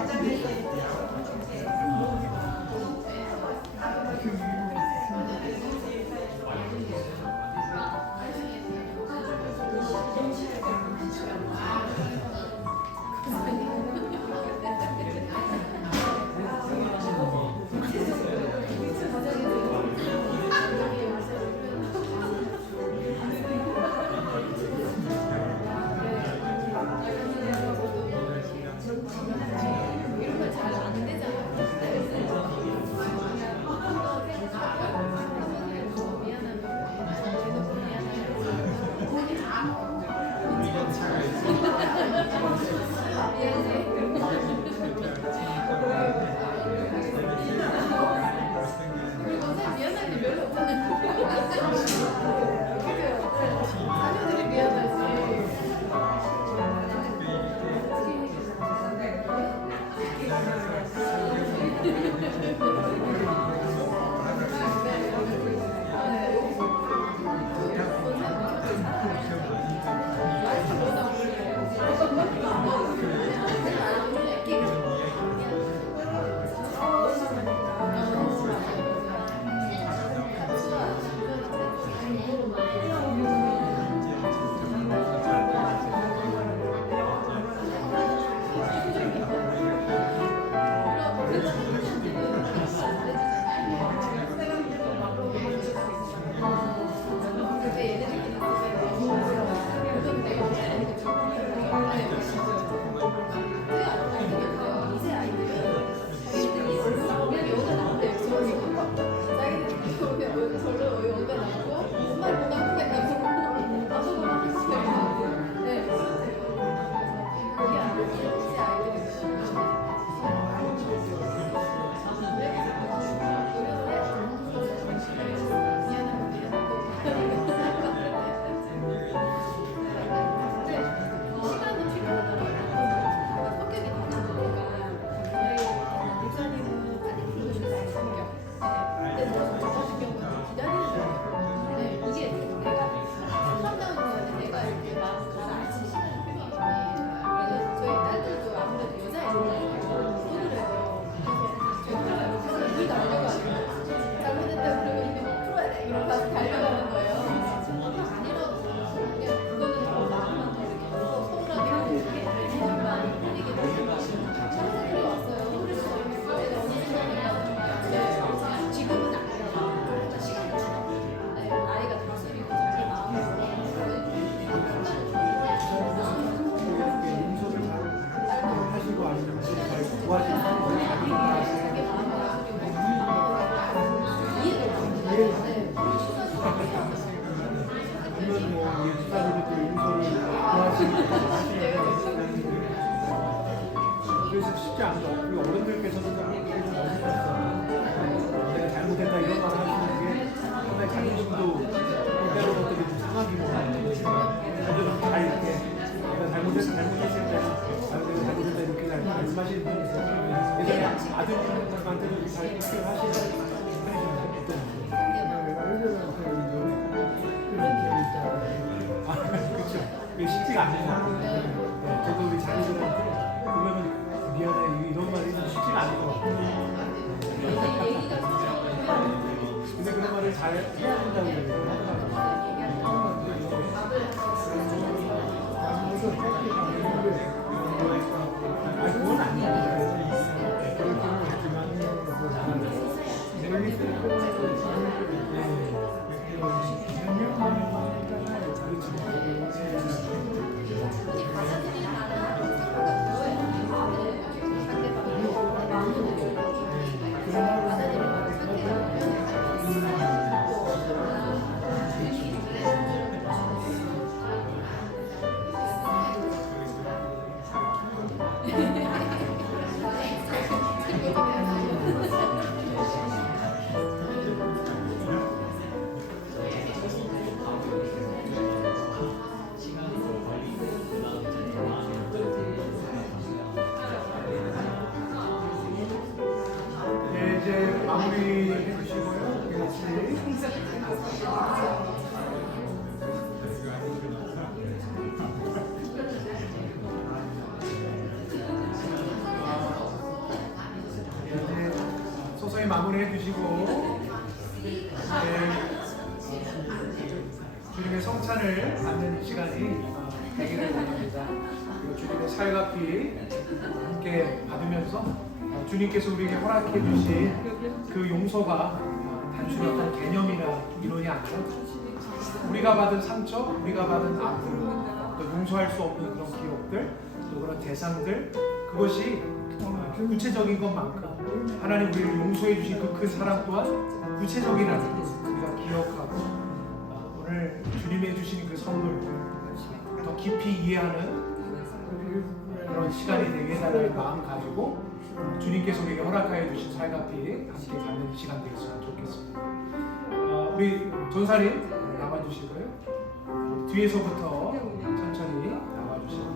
그래서 쉽지 않죠. 우리 어른들께서도 내가 잘못했다 이런 말 하시는 게 상당히 자존심도 때로는 어떻게 좀 상하기도 하고 저한테도 잘 하시는 그렇죠. 그게 쉽지가 않는 것 같아요. 저도 우리 자녀들한테 보면은 미안해 이런 말이 좀 쉽지가 않은 것 같아요. 근데 그런 말을 잘 해야 된다고 아니 그건 아니에요. 네, 이제 마무리 해주시고요. 서서히 마무리해 주시고 주님의 성찬을 받는 시간이 되기를 원합니다. 그리고 주님의 살갑기 함께 받으면서 주님께서 우리에게 허락해 주신 그 용서가 단순히 어떤 개념이나 이론이 아니라 우리가 받은 상처, 우리가 받은 아픔, 또 용서할 수 없는 그런 기억들, 또 그런 대상들, 그것이 구체적인 것만큼 하나님 우리를 용서해 주신 그 큰 사랑 또한 구체적이라는 것을 우리가 기억하고 오늘 주님이 주신 그 선물 더 깊이 이해하는 그런 시간이 되게 해달라는 마음 가지고 주님께서 우리에게 허락하여 주신 살갑게 함께 갖는 시간 되었으면 좋겠습니다. 우리 전사님 나와주시고요. 뒤에서부터 천천히 나와주시고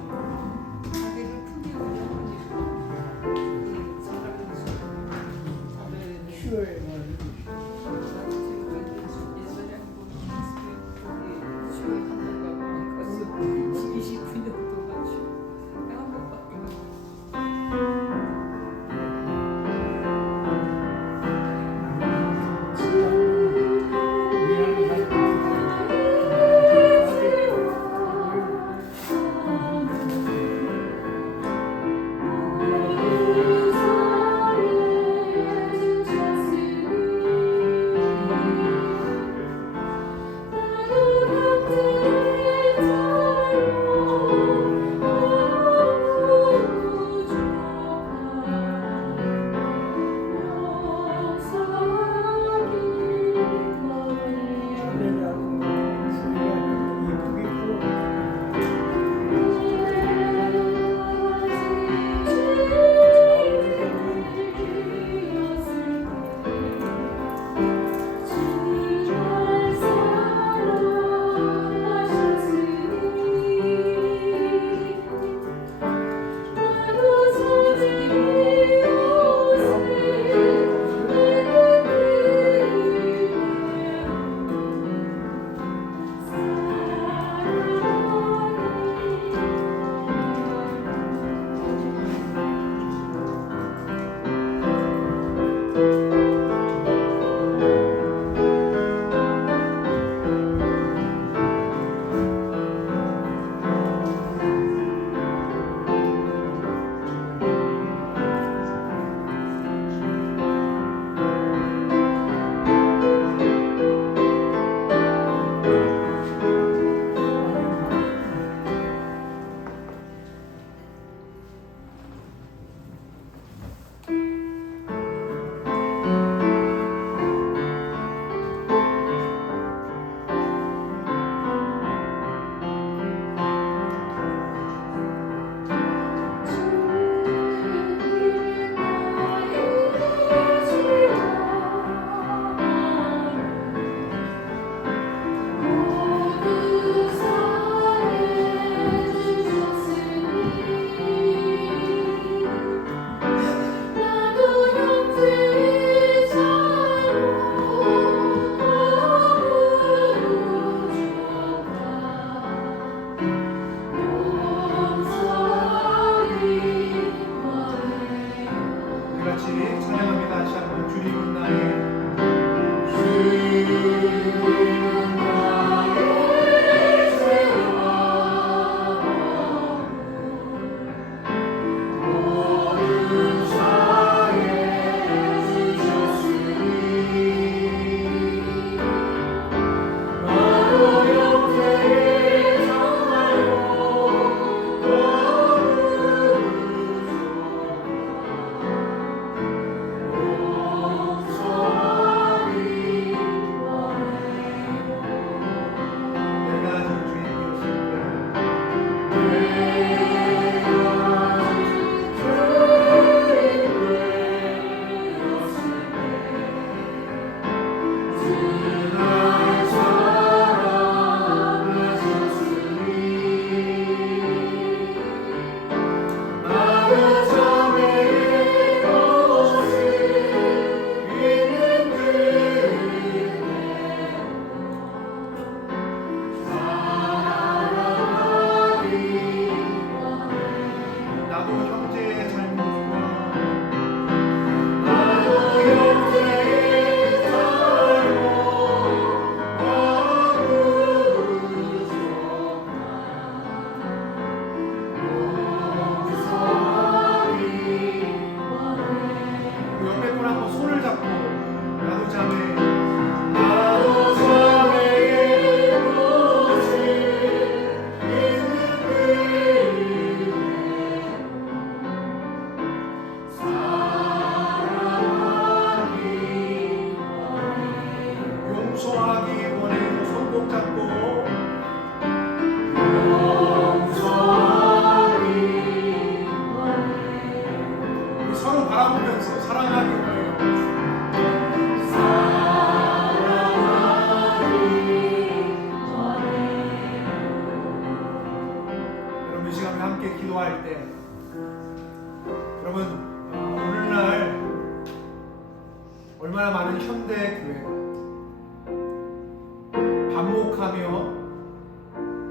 반목하며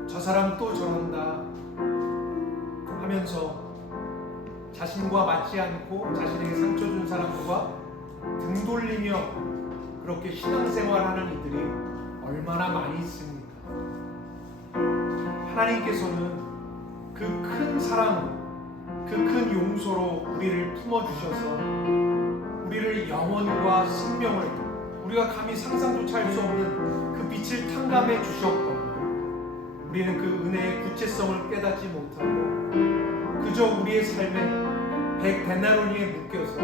저 사람 또 저런다 하면서 자신과 맞지 않고 자신에게 상처 준 사람과 등 돌리며 그렇게 신앙생활하는 이들이 얼마나 많이 있습니까? 하나님께서는 그 큰 사랑, 그 큰 용서로 우리를 품어주셔서 우리를 영혼과 생명을 우리가 감히 상상조차 할 수 없는 그 빛을 탕감해 주셨고 우리는 그 은혜의 구체성을 깨닫지 못하고 그저 우리의 삶에 100데나리온에 묶여서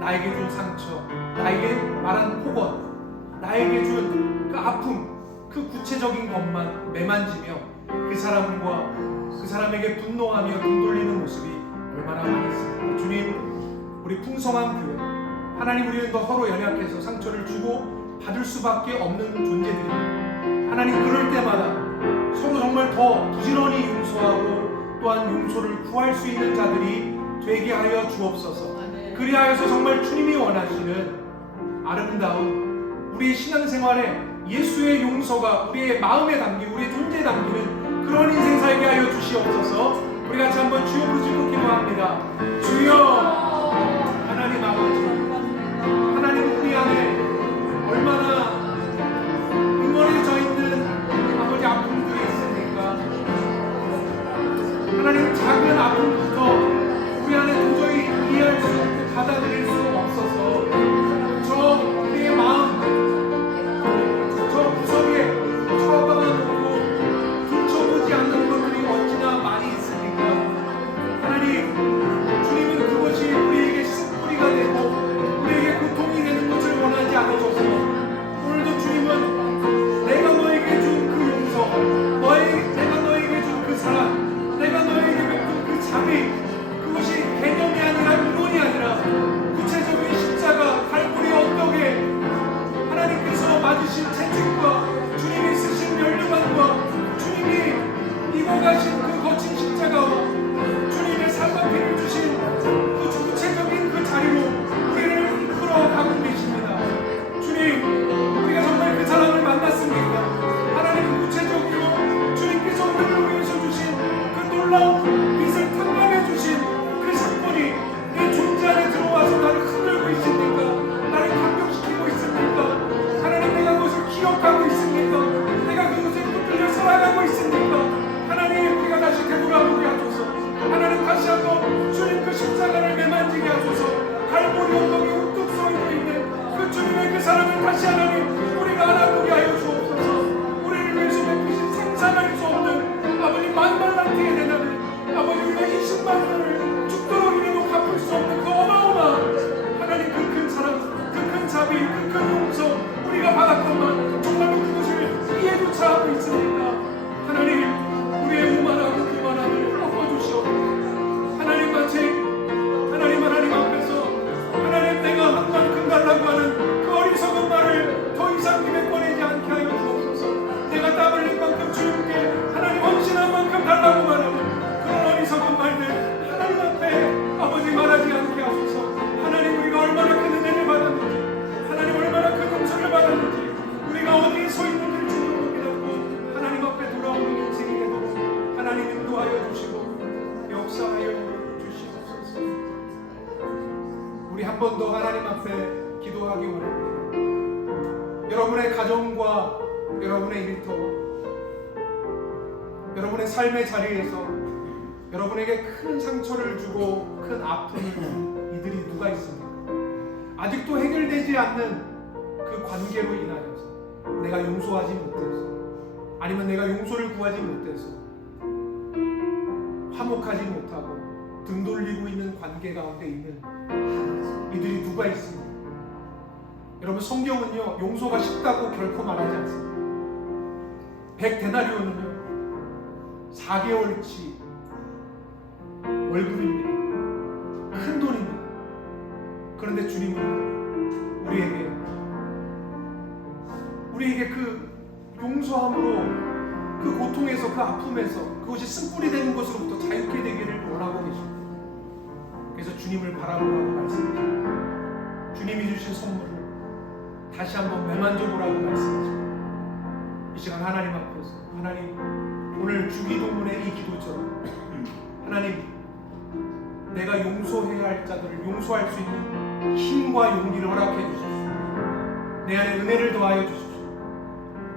나에게 준 상처, 나에게 말한 폭언, 나에게 준 그 아픔, 그 구체적인 것만 매만지며 그 사람과 그 사람에게 분노하며 등 돌리는 모습이 얼마나 많이 있습니까? 주님, 우리 풍성한 교회, 하나님 우리는 더 서로 연약해서 상처를 주고 받을 수밖에 없는 존재들입니다. 하나님 그럴 때마다 서로 정말 더 부지런히 용서하고 또한 용서를 구할 수 있는 자들이 되게 하여 주옵소서. 그리하여서 정말 주님이 원하시는 아름다운 우리의 신앙생활에 예수의 용서가 우리의 마음에 담기고 우리의 존재에 담기는 그런 인생 살게 하여 주시옵소서. 우리 같이 한번 주여 부르짖고 기도합니다. 주여 하나님 아버지, 하나님 우리 안에 얼마나 응어려져 있는 아버지 아픔들이 있습니까? 하나님 작은 아픔부터 우리 안에 도저히 이해할 수 없고 받아들일 수 없어서 저 우리의 마음 저 구석에 처박아 놓고 들춰보지 않는 것들이 어찌나 많이 있습니까? 하나님 주님은 그것이 우리에게 쓴뿌리가 되고 우리에게 고통이 되는 것을 원하지 않으셔서 오늘도 주님은 내가 너에게 준 그 용서, 내가 너에게 준 그 사랑, 내가 너에게 베푼 그 자비, 그것이 개념이 아니라 이론이 아니라 구체적인 십자가 갈고리 언덕에 하나님께서 맞으신 채찍과 주님이 쓰신 면류관과 주님이 이고 가신 그 거친 십자가와 주님의 살과 피를 주신 그 구체적인 그 자리로 우리를 이끌어가고 계십니다. 주님, 우리가 정말 그 사람을 만났습니까? 하나님 구체적으로 주님께서 우리를 위해서 주신 그 놀라운 빛을 탕감해 주신 그 사건이 내 존재 안에 들어와서 나를 흔들고 있습니까? 나를 감격시키고 있습니까? 하나님 내가 그것을 기억하고 있습니까? 내가 그것을 붙들려 살아가고 있습니까? 하나님 우리가 다시 되돌아보게 하소서. 하나님 다시 한번 주님 그 십자가를 매만지게 하소서. 갈보리 언덕이 우뚝 서 있는 그 주님의 그 사랑을 다시 하나님 우리가 알아보게 하여 주옵소서. 우리를 위해서 베푸신 상상할 수 없는 아버지 만만한테에 대한 아버지 우리가 20만 년을 죽도록 이래도 갚을 수 없는 그 어마어마한 하나님 그 큰 사랑, 그 큰 자비, 그 큰 용서 우리가 받았건만 정말로 그것을 이해조차 하고 있습니까? 하나님 우리의 오만하고 교만함을 꺾어주시옵소서. 하나님 마치 하나님 앞에서 하나님 내가 한 만큼 달라고 하는 그 어리석은 말을 더 이상 입에 꺼내지 않게 하여 주옵소서. 내가 땀 흘린 만큼 주님께 하나님 헌신한 만큼 달라고 말하는 그런 어리석은 말들 하나님 앞에 아버지 말하지 않게 하소서. 하나님 우리가 얼마나 큰 은혜를 받았는지 하나님 얼마나 큰 용서를 받았는지 우리가 어디에 서 있는지를 주님으로 깨닫고 하나님 앞에 돌아오는 인생이 되도록 하나님 인도하여 주시고 역사하여 주시옵소서. 우리 한 번 더 하나님 앞에 기도하기 원합니다. 여러분의 가정과 여러분의 일터와 여러분의 삶의 자리에서 여러분에게 큰 상처를 주고 큰 아픔을 준 이들이 누가 있습니까? 아직도 해결되지 않는 그 관계로 인하여서 내가 용서하지 못해서 아니면 내가 용서를 구하지 못해서 화목하지 못하고 등 돌리고 있는 관계 가운데 있는 이들이 누가 있습니까? 여러분 성경은요 용서가 쉽다고 결코 말하지 않습니다. 100데나리온은요 4개월치 월급입니다. 큰 돈입니다. 그런데 주님은 우리에게 그 용서함으로 그 고통에서 그 아픔에서 그것이 쓴뿌리 되는 것으로부터 자유케 되기를 원하고 계십니다. 그래서 주님을 바라보라고 말씀하십니다. 주님이 주신 선물을 다시 한번 매만져보라고 말씀하십니다. 이 시간 하나님 앞에서 하나님 오늘 주기도문의 이 기도처럼 하나님 내가 용서해야 할 자들을 용서할 수 있는 힘과 용기를 허락해 주십시오. 내 안에 은혜를 더하여 주십시오.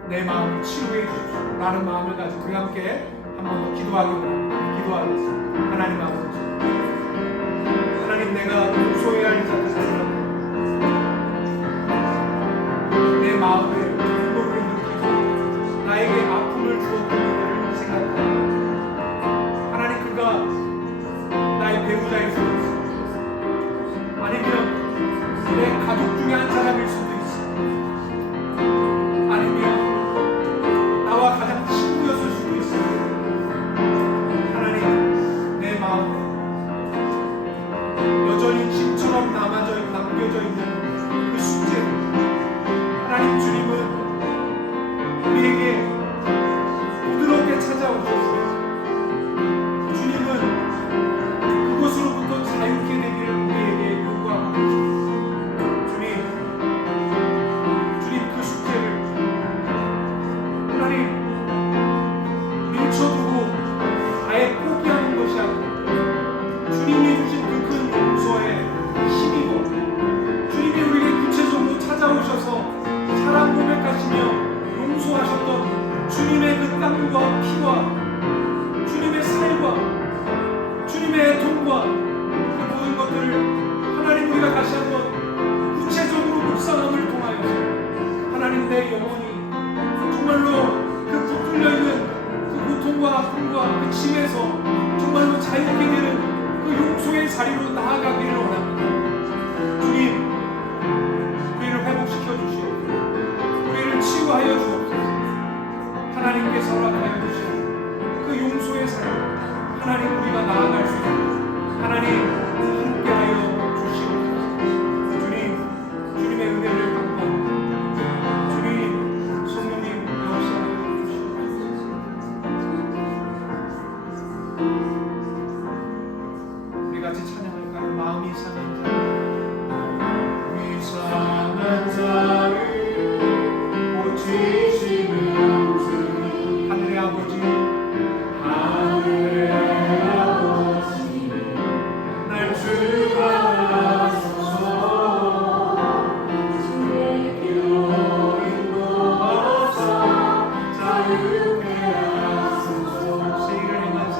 내 마음을 치유해 주십시오 라는 마음을 가지고 우리 함께 한 번 더 기도하기 원합니다. 기도하겠습니다. 하나님 아버지, 하나님 내가 용서해야 할 자들을 생각합니다. 내 마음에 분노를 느끼고 나에게 아픔을 주었던 이들을 생각합니다. 하나님 그가 나의 배우자일 수도 있습니다. 아니면 내 가족 중에 한 사람일 수도 있습니다. 아니면 나와 가장 친구였을 수도 있습니다. 하나님 내 마음에 여전히 짐처럼 남겨져 있는 그 숙제를 하나님 주님은 우리에게 부드럽게 찾아오셨습니다. 주님은 그것으로부터 자유케 되기를 우리에게 요구하고 계십니다. 주님 그 숙제를 하나님 밀쳐두고 아예 포기하는 것이 아니고 주님이 주신 그 큰 용서에 힘입어 주님이 우리에게 구체적으로 찾아오셔서 사랑 고백하시며 용서하셨던 주님의 그 땀과 피와 주님의 살과 주님의 애통과 그 모든 것들을 하나님 우리가 다시 한번 구체적으로 묵상함을 통하여 하나님 내 영혼이 정말로 그 부풀려 있는 그 고통과 아픔과 그 짐에서 정말로 자유케 되는 그 용서의 자리로 나아가기를 원합니다. 주님 우리를 회복시켜 주시옵소서. 우리를 치유하여 주옵소서. 하나님께서 허락하여 주신 그 용서의 삶 하나님 우리가 나아갈 수 있도록 하나님 함께하여 주시옵소서. 주님의 은혜를 감사합니다. 주님 성령님 역사하여 주시옵소서. 우리 같이 찬양할까요? 마음이 상한 자 마음이 상한 자를 고치시는 주님 하늘의 아버지 날 주관하소서. 주의 길로 인도하사 자유케 하소서. 세일을 행하사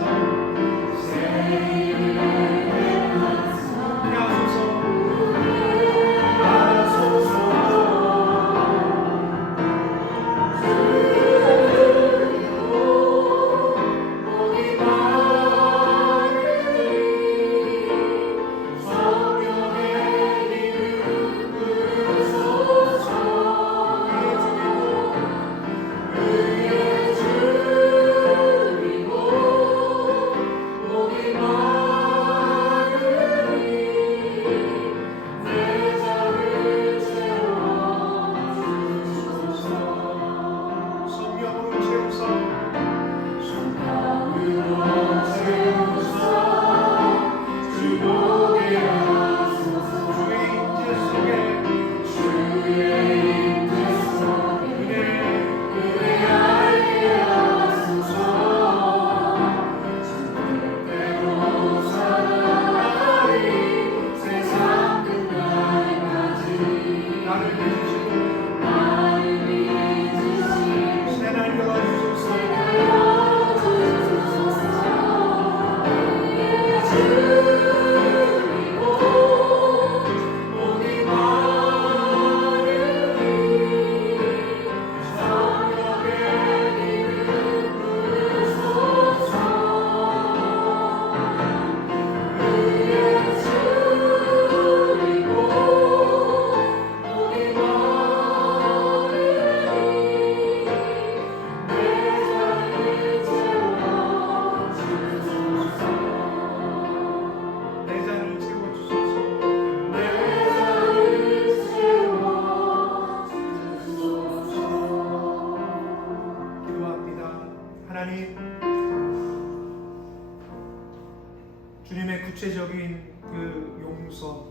주님의 구체적인 그 용서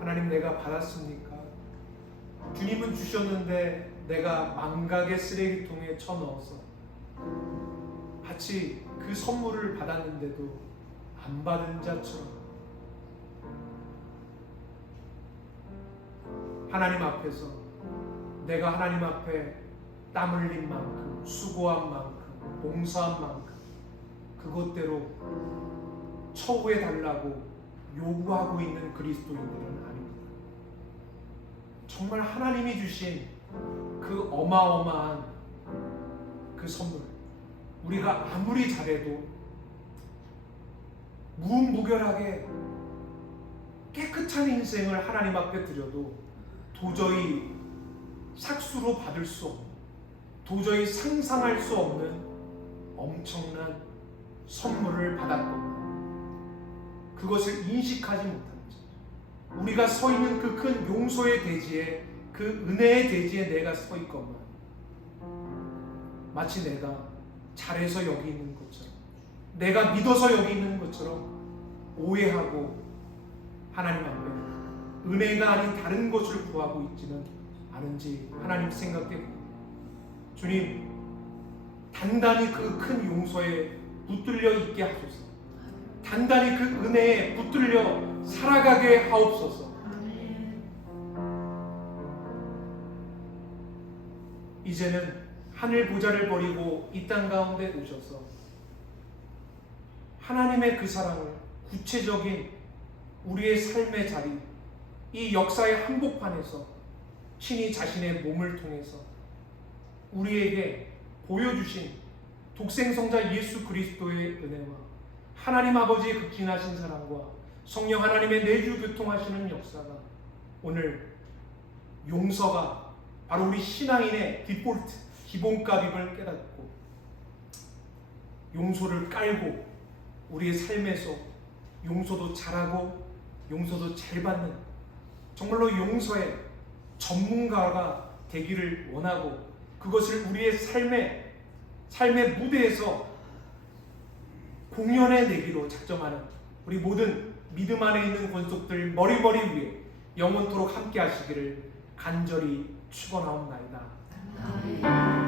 하나님 내가 받았습니까? 주님은 주셨는데 내가 망각의 쓰레기통에 쳐넣어서 마치 그 선물을 받았는데도 안 받은 자처럼 하나님 앞에서 내가 하나님 앞에 땀 흘린 만큼, 수고한 만큼, 봉사한 만큼 그것대로 처우해 달라고 요구하고 있는 그리스도인들은 아닙니다. 정말 하나님이 주신 그 어마어마한 그 선물, 우리가 아무리 잘해도 무분별하게 깨끗한 인생을 하나님 앞에 드려도 도저히 삭수로 받을 수 없는, 도저히 상상할 수 없는 엄청난 선물을 받았건만 그것을 인식하지 못하는 자, 우리가 서 있는 그 큰 용서의 대지에, 그 은혜의 대지에 내가 서 있건만 마치 내가 잘해서 여기 있는 것처럼, 내가 믿어서 여기 있는 것처럼 오해하고 하나님 앞에 은혜가 아닌 다른 것을 구하고 있지는 않은지 하나님 생각해 봅니다. 주님, 단단히 그 큰 용서에 붙들려 있게 하소서. 단단히 그 은혜에 붙들려 살아가게 하옵소서. 이제는 하늘 보좌를 버리고 이 땅 가운데 오셔서 하나님의 그 사랑을 구체적인 우리의 삶의 자리, 이 역사의 한복판에서 친히 자신의 몸을 통해서 우리에게 보여주신 독생성자 예수 그리스도의 은혜와 하나님 아버지의 극진하신 사랑과 성령 하나님의 내주 교통하시는 역사가 오늘 용서가 바로 우리 신앙인의 디폴트, 기본값임을 깨닫고 용서를 깔고 우리의 삶에서 용서도 잘하고 용서도 잘 받는 정말로 용서의 전문가가 되기를 원하고 그것을 우리의 삶의 무대에서 공연해 내기로 작정하는 우리 모든 믿음 안에 있는 권속들 머리머리 위에 영원토록 함께 하시기를 간절히 축원하옵나이다. 아멘.